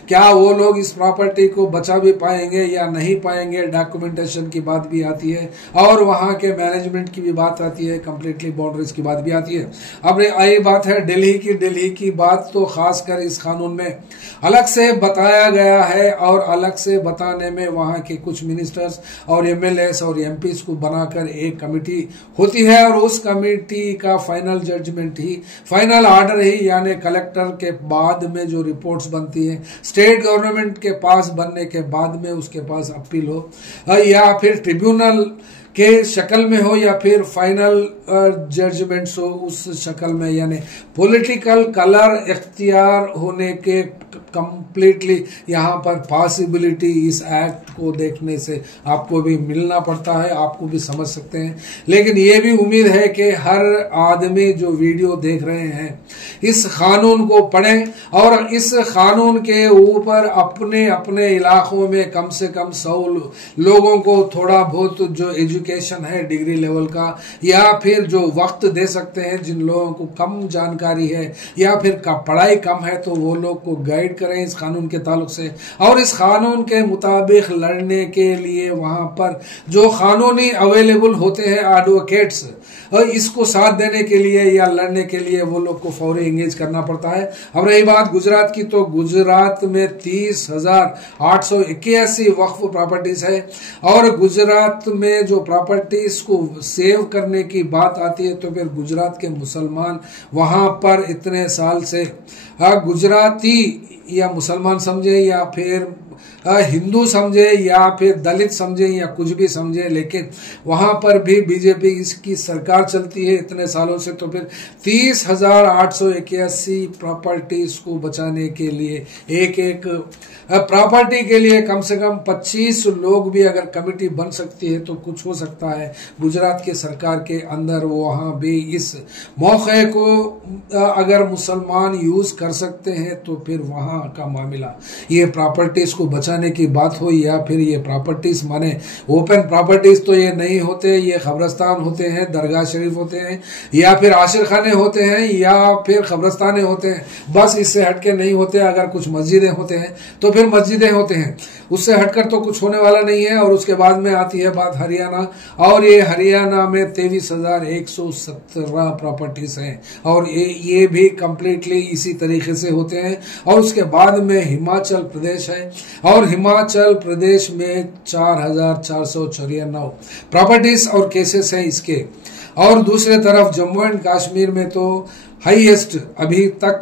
क्या वो लोग इस प्रॉपर्टी को बचा भी पाएंगे या नहीं पाएंगे, डॉक्यूमेंटेशन की बात भी आती है और वहां के मैनेजमेंट की भी बात आती है, कंप्लीटली बाउंड्रीज की बात भी आती है। अब आई बात है दिल्ली की बात, तो खासकर इस कानून में अलग से बताया गया है और अलग से बताने में वहां के कुछ मिनिस्टर्स और एमएलएस और एमपीज को बनाकर एक कमेटी होती है और उस कमेटी का फाइनल जजमेंट ही, फाइनल ऑर्डर ही, यानी कलेक्टर के बाद में जो रिपोर्ट्स बनती है स्टेट गवर्नमेंट के पास बनने के बाद में उसके पास अपील हो या फिर ट्रिब्यूनल के शक्ल में हो या फिर फाइनल जजमेंट्स हो उस शक्ल में, यानी पॉलिटिकल कलर इख्तियार होने के कंप्लीटली यहाँ पर पॉसिबिलिटी इस एक्ट को देखने से आपको भी मिलना पड़ता है, आपको भी समझ सकते हैं। लेकिन ये भी उम्मीद है कि हर आदमी जो वीडियो देख रहे हैं इस कानून को पढ़ें और इस कानून के ऊपर अपने अपने इलाकों में कम से कम 100 लोगों को थोड़ा बहुत जो एजुकेशन है डिग्री लेवल का या फिर जो वक्त दे सकते हैं, जिन लोगों को कम जानकारी है या फिर पढ़ाई कम है, तो वो लोग को गाइड करें इस कानून के ताल्लुक से और इस कानून के मुताबिक लड़ने के लिए वहां पर जो कानूनी अवेलेबल होते हैं एडवोकेट्स, और इसको साथ देने के लिए या लड़ने के लिए वो लोग को फौरी एंगेज करना पड़ता है। अब रही बात गुजरात की, तो गुजरात में 30,881 वक्फ प्रॉपर्टीज है और गुजरात में जो प्रॉपर्टीज को सेव करने की बात आती है तो फिर गुजरात के मुसलमान वहां पर इतने साल से गुजराती या मुसलमान समझे या फिर हिंदू समझे या फिर दलित समझे या कुछ भी समझे, लेकिन वहां पर भी बीजेपी इसकी सरकार चलती है इतने सालों से, तो फिर 30,881 प्रॉपर्टीज को बचाने के लिए एक एक प्रॉपर्टी के लिए कम से कम 25 लोग भी अगर कमेटी बन सकती है तो कुछ हो सकता है गुजरात के सरकार के अंदर। वहां भी इस मौके को अगर मुसलमान यूज कर सकते हैं तो फिर वहां का मामला ये प्रॉपर्टीज को बचाने की बात हो या फिर ये प्रॉपर्टीज माने ओपन प्रॉपर्टीज तो ये नहीं होते, ये कब्रस्तान होते हैं, दरगाह शरीफ होते हैं या फिर आशिर खाने होते हैं या फिर कब्रस्ताने होते हैं, बस इससे हटके नहीं होते। अगर कुछ मस्जिदें होते हैं तो फिर मस्जिदें होते हैं, उससे हटकर तो कुछ होने वाला नहीं है। और उसके बाद में आती है बात हरियाणा, और ये हरियाणा में 23,117 प्रॉपर्टीज हैं और ये भी कंप्लीटली इसी तरीके से होते हैं। और उसके बाद में हिमाचल प्रदेश है और हिमाचल प्रदेश में 4,494 प्रॉपर्टीज और केसेस हैं इसके। और दूसरे तरफ जम्मू एंड कश्मीर में तो हाईएस्ट अभी तक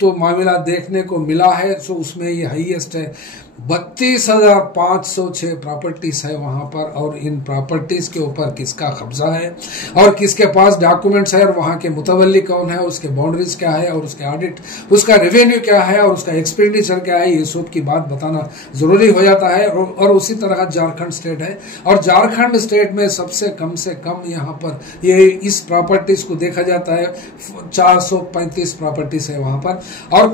तो मामला देखने को मिला है, तो उसमें ये हाईएस्ट है 32,506 प्रॉपर्टीज है वहां पर, और इन प्रॉपर्टीज के ऊपर किसका कब्जा है और किसके पास डॉक्यूमेंट्स है और वहां के मुतवल्ली कौन है, उसके बाउंड्रीज क्या है और उसके ऑडिट, उसका रेवेन्यू क्या है और उसका एक्सपेंडिचर क्या है, ये सब की बात बताना जरूरी हो जाता है। और उसी तरह झारखंड स्टेट है, और झारखंड स्टेट में सबसे कम यहाँ पर ये इस प्रॉपर्टीज को देखा जाता है 435 प्रॉपर्टीज है वहां पर। और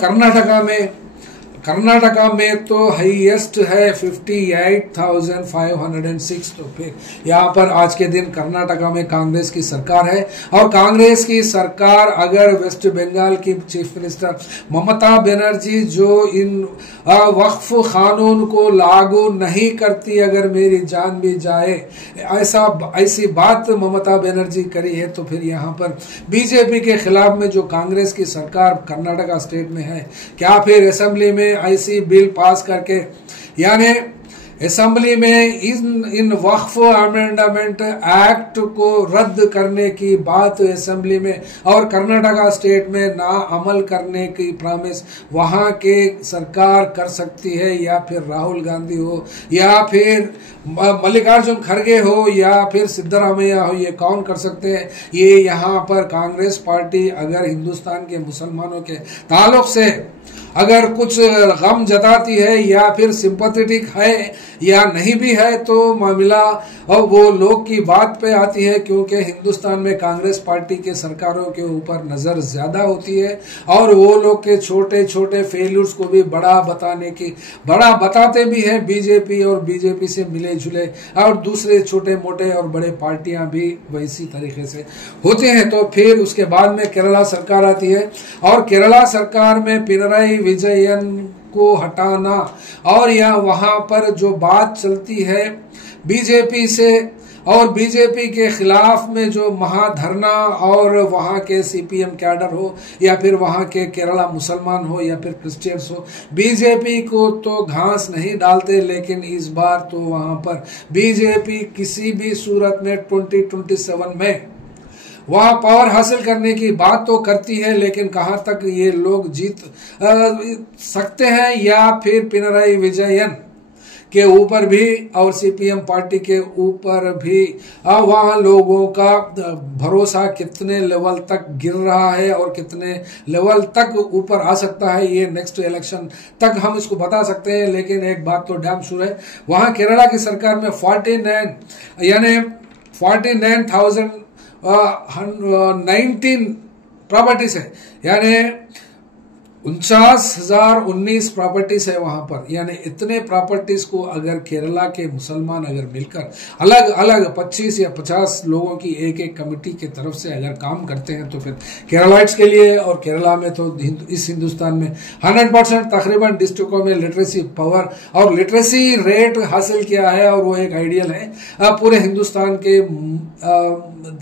कर्नाटका में तो हाईएस्ट है 58,506। तो फिर यहाँ पर आज के दिन कर्नाटका में कांग्रेस की सरकार है, और कांग्रेस की सरकार अगर वेस्ट बंगाल की चीफ मिनिस्टर ममता बनर्जी जो इन वक्फ कानून को लागू नहीं करती, अगर मेरी जान भी जाए, ऐसी बात ममता बनर्जी करी है, तो फिर यहाँ पर बीजेपी के खिलाफ में जो कांग्रेस की सरकार कर्नाटका स्टेट में है, क्या फिर असेंबली में ऐसी बिल पास करके, यानी असेंबली में इन वक्फ अमेंडमेंट एक्ट को रद्द करने की बात असेंबली में और कर्नाटका स्टेट में ना अमल करने की प्रॉमिस वहां के सरकार कर सकती है, या फिर राहुल गांधी हो, या फिर मल्लिकार्जुन खड़गे हो, या फिर सिद्धरामैया हो, ये कौन कर सकते हैं? ये यहाँ पर कांग्रेस पार्टी अगर हिंदुस्तान के मुसलमानों के ताल्लुक से अगर कुछ गम जताती है या फिर सिंपैथेटिक है या नहीं भी है, तो मामला और वो लोग की बात पे आती है, क्योंकि हिंदुस्तान में कांग्रेस पार्टी के सरकारों के ऊपर नजर ज्यादा होती है, और वो लोग के छोटे छोटे फेल्यूर्स को भी बड़ा बताते भी हैं बीजेपी, और बीजेपी से मिले जुले और दूसरे छोटे मोटे और बड़े पार्टियां भी वैसी तरीके से होते हैं। तो फिर उसके बाद में केरला सरकार आती है, और केरला सरकार में पिनराई विजयन को हटाना, और या वहां पर जो बात चलती है बीजेपी से और बीजेपी के खिलाफ में जो महाधरना, और वहां के सीपीएम कैडर हो या फिर वहां के केरला मुसलमान हो या फिर क्रिश्चियंस हो, बीजेपी को तो घास नहीं डालते, लेकिन इस बार तो वहां पर बीजेपी किसी भी सूरत में 2027 में वहां पावर हासिल करने की बात तो करती है, लेकिन कहां तक ये लोग जीत सकते हैं, या फिर पिनराई विजयन के ऊपर भी और सीपीएम पार्टी के ऊपर भी वहां लोगों का भरोसा कितने लेवल तक गिर रहा है और कितने लेवल तक ऊपर आ सकता है, ये नेक्स्ट इलेक्शन तक हम इसको बता सकते हैं। लेकिन एक बात तो डैम श्योर है, वहां केरला की सरकार में 49,019 प्रॉपर्टीज है, यानी 49,019 प्रॉपर्टीज है वहां पर। यानी इतने प्रॉपर्टीज को अगर केरला के मुसलमान अगर मिलकर अलग अलग 25 या 50 लोगों की एक एक कमेटी की तरफ से अगर काम करते हैं, तो फिर केरलाइट्स के लिए, और केरला में तो इस हिंदुस्तान में 100% तकरीबन डिस्ट्रिक्टों में लिटरेसी पावर और लिटरेसी रेट हासिल किया है, और वो एक आइडियल है पूरे हिंदुस्तान के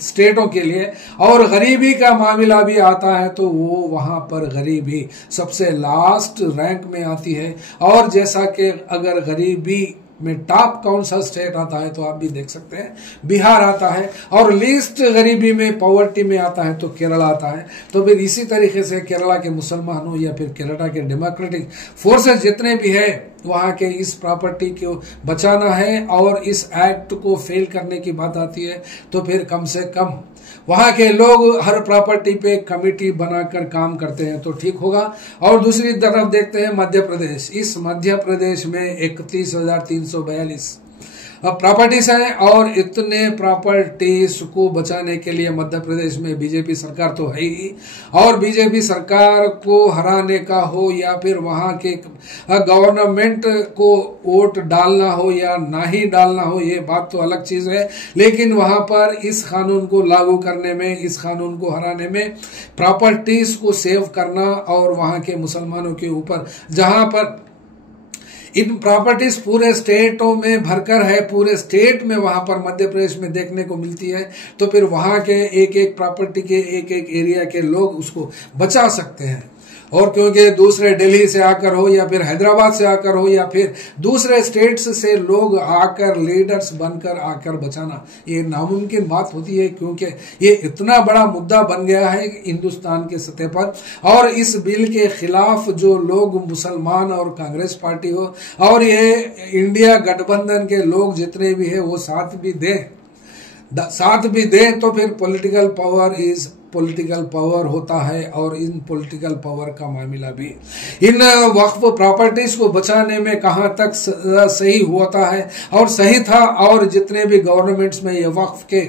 स्टेटों के लिए। और गरीबी का मामला भी आता है तो वो वहां पर गरीबी सबसे लास्ट रैंक में आती है। और जैसा कि अगर गरीबी में टॉप कौन सा स्टेट आता है तो आप भी देख सकते हैं बिहार आता है, और लीस्ट गरीबी में पॉवर्टी में आता है तो केरला आता है। तो फिर इसी तरीके से केरला के मुसलमानों या फिर केरला के डेमोक्रेटिक फोर्सेस जितने भी है, वहां के इस प्रॉपर्टी को बचाना है और इस एक्ट को फेल करने की बात आती है, तो फिर कम से कम वहां के लोग हर प्रॉपर्टी पे कमेटी बनाकर काम करते हैं तो ठीक होगा। और दूसरी तरफ देखते हैं मध्य प्रदेश। इस मध्य प्रदेश में 31,342 प्रॉपर्टीज हैं, और इतने प्रॉपर्टीज को बचाने के लिए मध्य प्रदेश में बीजेपी सरकार तो है ही, और बीजेपी सरकार को हराने का हो या फिर वहां के गवर्नमेंट को वोट डालना हो या ना ही डालना हो, ये बात तो अलग चीज है। लेकिन वहां पर इस कानून को लागू करने में, इस कानून को हराने में, प्रॉपर्टीज को सेव करना, और वहां के मुसलमानों के ऊपर जहां पर इन प्रॉपर्टीज पूरे स्टेटों में भरकर है, पूरे स्टेट में वहां पर मध्य प्रदेश में देखने को मिलती है, तो फिर वहां के एक एक प्रॉपर्टी के एक एक एरिया के लोग उसको बचा सकते हैं। और क्योंकि दूसरे दिल्ली से आकर हो या फिर हैदराबाद से आकर हो या फिर दूसरे स्टेट्स से लोग आकर लीडर्स बनकर आकर बचाना ये नामुमकिन बात होती है, क्योंकि ये इतना बड़ा मुद्दा बन गया है हिंदुस्तान के सतह पर। और इस बिल के खिलाफ जो लोग मुसलमान और कांग्रेस पार्टी हो और ये इंडिया गठबंधन के लोग जितने भी है वो साथ भी दे तो फिर political power is political power होता है। और इन पॉलिटिकल पावर का मामला भी इन वक्फ प्रॉपर्टीज को बचाने में कहां तक सही होता है और सही था। और जितने भी गवर्नमेंट्स में ये वक्फ के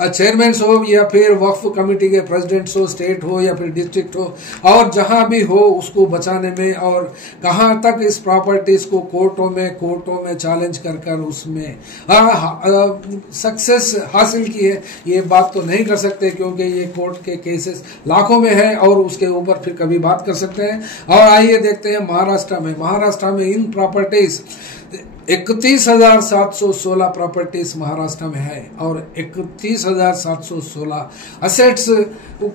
चेयरमैन हो या फिर वक्फ कमेटी के प्रेसिडेंट्स हो, स्टेट हो या फिर डिस्ट्रिक्ट हो, और जहां भी हो उसको बचाने में और कहां तक इस प्रॉपर्टीज को कोर्टों में चैलेंज कर उसमें सक्सेस हासिल की है, ये बात तो नहीं कर सकते, क्योंकि ये कोर्ट के केसेस लाखों में है और उसके ऊपर फिर कभी बात कर सकते हैं। और आइए देखते हैं महाराष्ट्र में इन प्रॉपर्टीज 31,716 प्रॉपर्टीज महाराष्ट्र में है और 31,716 असेट्स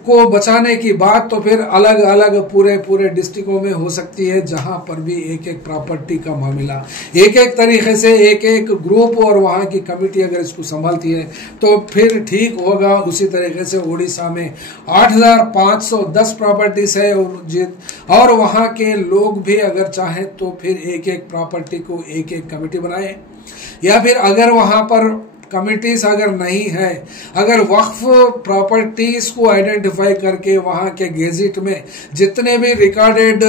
को बचाने की बात तो फिर अलग अलग पूरे डिस्ट्रिक्टों में हो सकती है, जहां पर भी एक एक प्रॉपर्टी का मामला एक तरीके से एक ग्रुप और वहां की कमेटी अगर इसको संभालती है तो फिर ठीक होगा। उसी तरीके से उड़ीसा में 8,510 प्रॉपर्टीज है और वहां के लोग भी अगर चाहें तो फिर एक प्रॉपर्टी को एक कमेटी बनाए, या फिर अगर वहां पर कमिटीज अगर नहीं है, अगर वक्फ प्रॉपर्टीज को आइडेंटिफाई करके वहां के गेजेट में जितने भी रिकॉर्डेड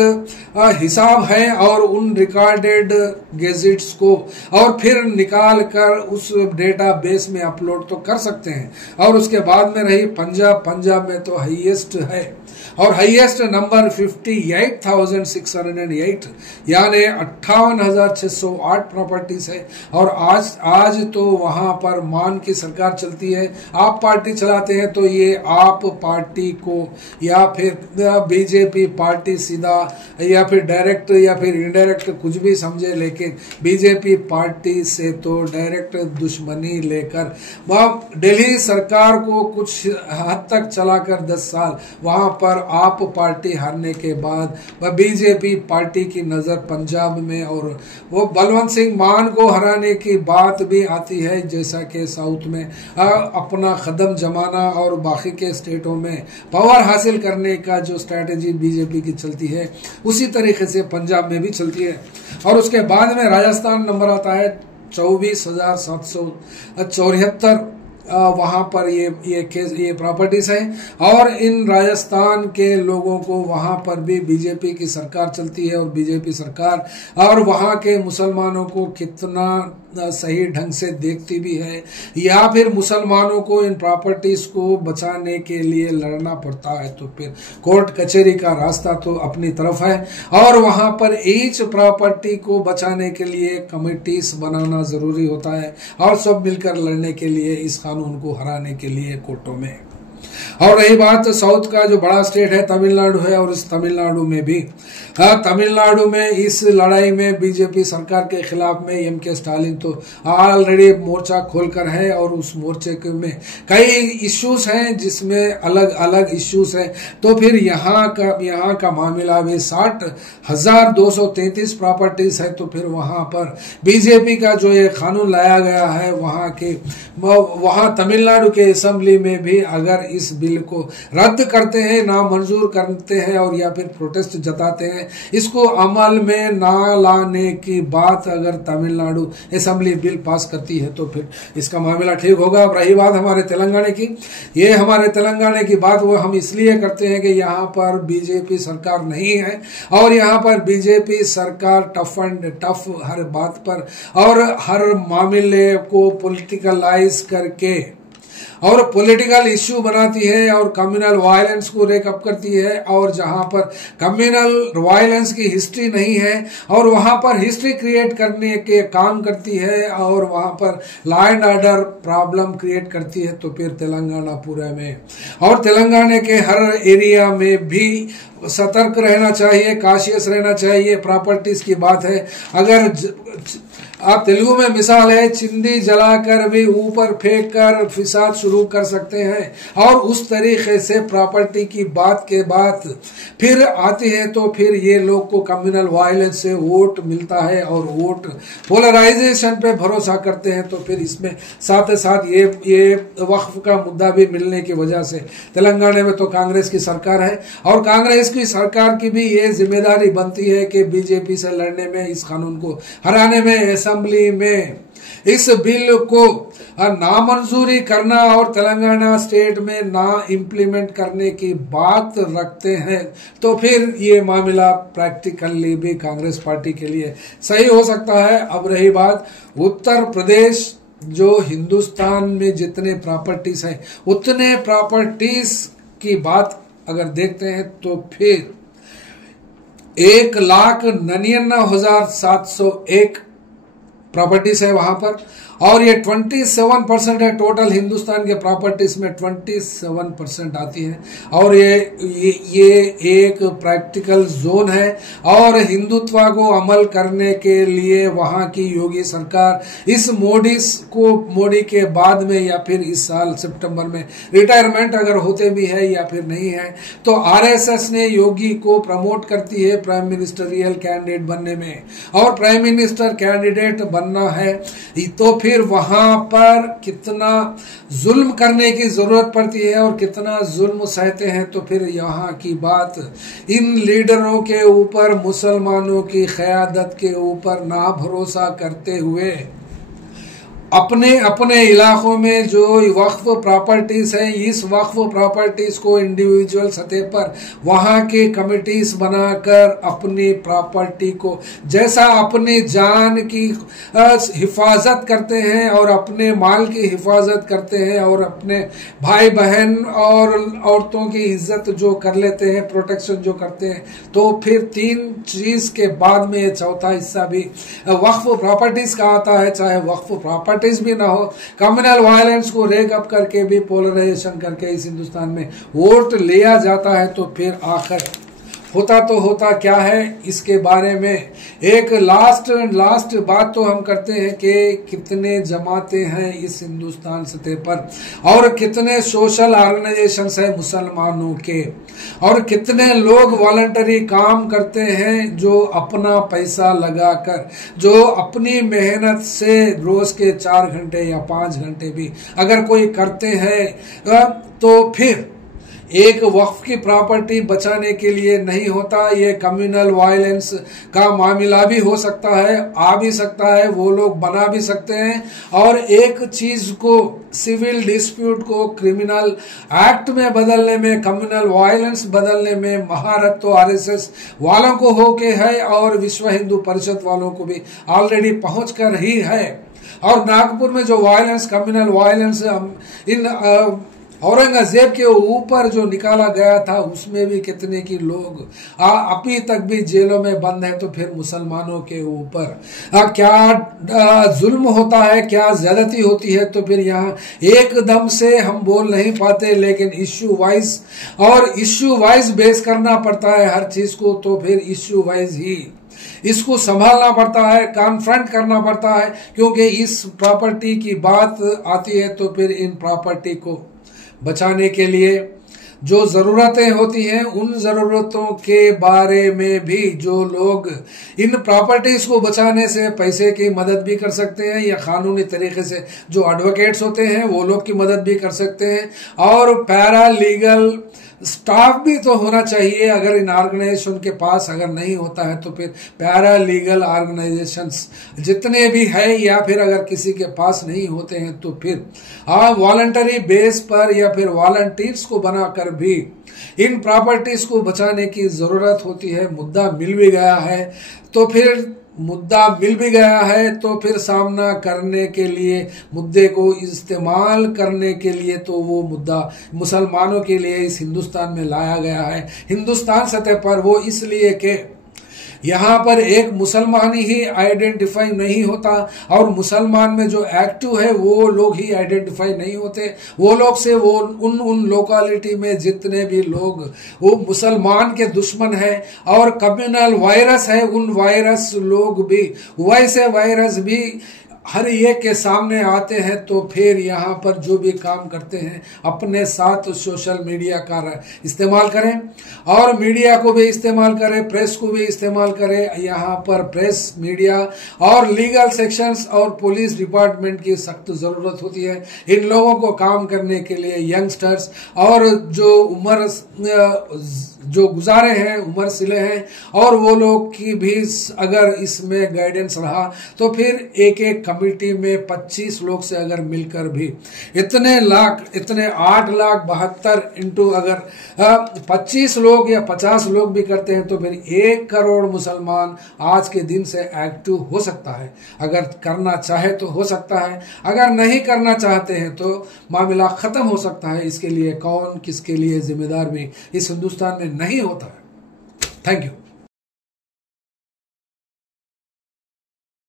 हिसाब है और उन रिकॉर्डेड गेजेट्स को और फिर निकाल कर उस डेटा बेस में अपलोड तो कर सकते हैं। और उसके बाद में रही पंजाब में तो हाईएस्ट है और हाईएस्ट नंबर 58,608 यानी 58,608 प्रॉपर्टीज है। और आज तो वहां पर मान की सरकार चलती है, आप पार्टी चलाते हैं, तो ये आप पार्टी को या फिर बीजेपी पार्टी सीधा या फिर डायरेक्ट या फिर इनडायरेक्ट कुछ भी समझे, लेकिन बीजेपी पार्टी से तो डायरेक्ट दुश्मनी लेकर दिल्ली सरकार को कुछ हद तक चलाकर 10 साल वहां पर आप पार्टी हारने के बाद बीजेपी पार्टी की नजर पंजाब में और वो बलवंत सिंह मान को हराने की बात भी आती है, जैसा कि साउथ में अपना कदम जमाना और बाकी के स्टेटों में पावर हासिल करने का जो स्ट्रैटेजी बीजेपी की चलती है उसी तरीके से पंजाब में भी चलती है। और उसके बाद में राजस्थान नंबर आता है 24,774 वहां पर ये प्रॉपर्टीज है। और इन राजस्थान के लोगों को वहां पर भी बीजेपी की सरकार चलती है और बीजेपी सरकार और वहां के मुसलमानों को कितना सही ढंग से देखती भी है, या फिर मुसलमानों को इन प्रॉपर्टीज को बचाने के लिए लड़ना पड़ता है, तो फिर कोर्ट कचहरी का रास्ता तो अपनी तरफ है। और वहां पर ईच प्रॉपर्टी को बचाने के लिए कमिटीज बनाना जरूरी होता है और सब मिलकर लड़ने के लिए इस कानून को हराने के लिए कोर्टों में। और रही बात साउथ का जो बड़ा स्टेट है तमिलनाडु है, और इस तमिलनाडु में भी तमिलनाडु में इस लड़ाई में बीजेपी सरकार के खिलाफ में एम.के. स्टालिन तो ऑलरेडी मोर्चा खोलकर है और उस मोर्चे में कई इश्यूज हैं जिसमें अलग अलग इश्यूज हैं। तो फिर यहाँ का मामला भी 60,233 प्रॉपर्टीज है। तो फिर वहां पर बीजेपी का जो ये कानून लाया गया है वहां तमिलनाडु के असेंबली में भी अगर इस बिल को रद्द करते हैं, ना मंजूर करते हैं और या फिर प्रोटेस्ट जताते हैं, इसको अमल में ना लाने की बात अगर तमिलनाडु असेंबली बिल पास करती है तो फिर इसका मामला ठीक होगा। अब रही बात हमारे तेलंगाना की, ये हमारे तेलंगाना की बात वो हम इसलिए करते हैं कि यहाँ पर बीजेपी सरकार नहीं है और यहाँ पर बीजेपी सरकार टफ एंड टफ हर बात पर और हर मामले को पॉलिटिकलाइज करके और पॉलिटिकल इश्यू बनाती है और कम्युनल वायलेंस को रेकअप करती है। और जहां पर कम्युनल वायलेंस की हिस्ट्री नहीं है और वहां पर हिस्ट्री क्रिएट करने के काम करती है और वहां पर law and order problem create करती है, तो फिर तेलंगाना पूरे में और तेलंगाना के हर एरिया में भी सतर्क रहना चाहिए, कॉशियस रहना चाहिए। प्रॉपर्टीज की बात है, अगर आप तेलुगु में मिसाल है, चिंदी जलाकर भी ऊपर फेंक कर फिसाद शुरू कर सकते हैं। और उस तरीके से प्रॉपर्टी की बात के बाद फिर आती है तो फिर ये लोग को कम्युनल वायलेंस से वोट मिलता है और वोट पोलराइजेशन पे भरोसा करते हैं। तो फिर इसमें साथ साथ ये वक्फ का मुद्दा भी मिलने की वजह से तेलंगाना में तो कांग्रेस की सरकार है और कांग्रेस की सरकार की भी ये जिम्मेदारी बनती है कि बीजेपी से लड़ने में, इस कानून को हराने में, असेंबली में इस बिल को नामंजूरी करना और तेलंगाना स्टेट में ना इम्प्लीमेंट करने की बात रखते हैं। तो फिर ये मामला प्रैक्टिकली भी कांग्रेस पार्टी के लिए सही हो सकता है। अब रही बात उत्तर प्रदेश, जो हिंदुस्तान में जितने प्रॉपर्टीज हैं उतने प्रॉपर्टीज की बात अगर देखते हैं तो फिर 1,99,701 प्रॉपर्टीज है वहां पर और ये 27% है टोटल हिंदुस्तान के प्रॉपर्टीज में 27% आती है। और ये एक प्रैक्टिकल जोन है और हिंदुत्व को अमल करने के लिए वहां की योगी सरकार इस मोदी के बाद में या फिर इस साल सितंबर में रिटायरमेंट अगर होते भी है या फिर नहीं है तो आरएसएस ने योगी को प्रमोट करती है प्राइम मिनिस्टरियल कैंडिडेट बनने में। और प्राइम मिनिस्टर कैंडिडेट बनना है तो फिर वहां पर कितना जुल्म करने की जरूरत पड़ती है और कितना जुल्म सहते हैं। तो फिर यहाँ की बात इन लीडरों के ऊपर, मुसलमानों की क़यादत के ऊपर ना भरोसा करते हुए अपने अपने इलाकों में जो वक्फ प्रॉपर्टीज है, इस वक्फ प्रॉपर्टीज को इंडिविजुअल सतह पर वहां के कमिटीज बनाकर अपनी प्रॉपर्टी को जैसा अपनी जान की हिफाजत करते हैं और अपने माल की हिफाजत करते हैं और अपने भाई बहन और औरतों की इज्जत जो कर लेते हैं, प्रोटेक्शन जो करते हैं, तो फिर 3 चीज के बाद में ये चौथा हिस्सा भी वक्फ प्रॉपर्टीज का आता है। चाहे वक्फ प्रॉपर्टी भी ना हो, कम्युनल वायलेंस को रेक अप करके भी पोलराइजेशन करके इस हिंदुस्तान में वोट लिया जाता है। तो फिर आखिर होता क्या है, इसके बारे में एक लास्ट बात तो हम करते हैं कि कितने जमाते हैं इस हिंदुस्तान सतह पर और कितने सोशल ऑर्गेनाइजेशंस हैं मुसलमानों के और कितने लोग वॉलंटरी काम करते हैं जो अपना पैसा लगाकर, जो अपनी मेहनत से रोज के 4 घंटे या 5 घंटे भी अगर कोई करते हैं तो फिर एक वक्फ की प्रॉपर्टी बचाने के लिए नहीं होता। ये कम्युनल वायलेंस का मामला भी हो सकता है, आ भी सकता है, वो लोग बना भी सकते हैं। और एक चीज को, सिविल डिस्प्यूट को क्रिमिनल एक्ट में बदलने में, कम्युनल वायलेंस बदलने में महारत तो आरएसएस वालों को होके है और विश्व हिंदू परिषद वालों को भी ऑलरेडी पहुंच कर ही है। और नागपुर में जो violence, communal violence in Aurangzeb के ऊपर जो निकाला गया था उसमें भी कितने की लोग अभी तक भी जेलों में बंद है। तो फिर मुसलमानों के ऊपर क्या जुल्म होता है, क्या ज्यादती होती है, तो फिर यहाँ एकदम से हम बोल नहीं पाते, लेकिन इश्यू वाइज बेस करना पड़ता है हर चीज को। तो फिर इश्यू वाइज ही इसको संभालना पड़ता है, कॉन्फ्रंट करना पड़ता है, क्योंकि इस प्रॉपर्टी की बात आती है तो फिर इन प्रॉपर्टी को बचाने के लिए जो जरूरतें होती हैं उन जरूरतों के बारे में भी जो लोग इन प्रॉपर्टीज को बचाने से पैसे की मदद भी कर सकते हैं या कानूनी तरीके से जो एडवोकेट्स होते हैं वो लोग की मदद भी कर सकते हैं। और पैरा लीगल स्टाफ भी तो होना चाहिए। अगर इन ऑर्गेनाइजेशन के पास अगर नहीं होता है तो फिर पैरा लीगल ऑर्गेनाइजेशंस जितने भी है या फिर अगर किसी के पास नहीं होते हैं तो फिर वॉलंटरी बेस पर या फिर वॉलंटियर्स को बनाकर भी इन प्रॉपर्टीज को बचाने की जरूरत होती है। मुद्दा मिल भी गया है तो फिर सामना करने के लिए, मुद्दे को इस्तेमाल करने के लिए तो वो मुद्दा मुसलमानों के लिए इस हिंदुस्तान में लाया गया है। हिंदुस्तान सतह पर वो इसलिए कि यहाँ पर एक मुसलमान ही आइडेंटिफाई नहीं होता, और मुसलमान में जो एक्टिव है वो लोग ही आइडेंटिफाई नहीं होते। वो लोग से वो उन लोकेलिटी में जितने भी लोग वो मुसलमान के दुश्मन है और कम्युनल वायरस है, उन वायरस लोग भी वैसे वायरस भी हर एक के सामने आते हैं। तो फिर यहाँ पर जो भी काम करते हैं अपने साथ सोशल मीडिया का इस्तेमाल करें, और मीडिया को भी इस्तेमाल करें, प्रेस को भी इस्तेमाल करें। यहाँ पर प्रेस, मीडिया और लीगल सेक्शंस और पुलिस डिपार्टमेंट की सख्त ज़रूरत होती है इन लोगों को काम करने के लिए। यंगस्टर्स और जो उम्र जो गुजारे हैं, उम्र सिले हैं, और वो लोग की भी अगर इसमें गाइडेंस रहा तो फिर एक एक कमेटी में 25 लोग से अगर मिलकर भी इतने 8,72,000 इंटू अगर 25 लोग या 50 लोग भी करते हैं तो फिर 1 करोड़ मुसलमान आज के दिन से एक्टिव हो सकता है। अगर करना चाहे तो हो सकता है, अगर नहीं करना चाहते हैं तो मामला खत्म हो सकता है। इसके लिए कौन किसके लिए जिम्मेदार भी इस हिंदुस्तान में नहीं होता है। Thank you.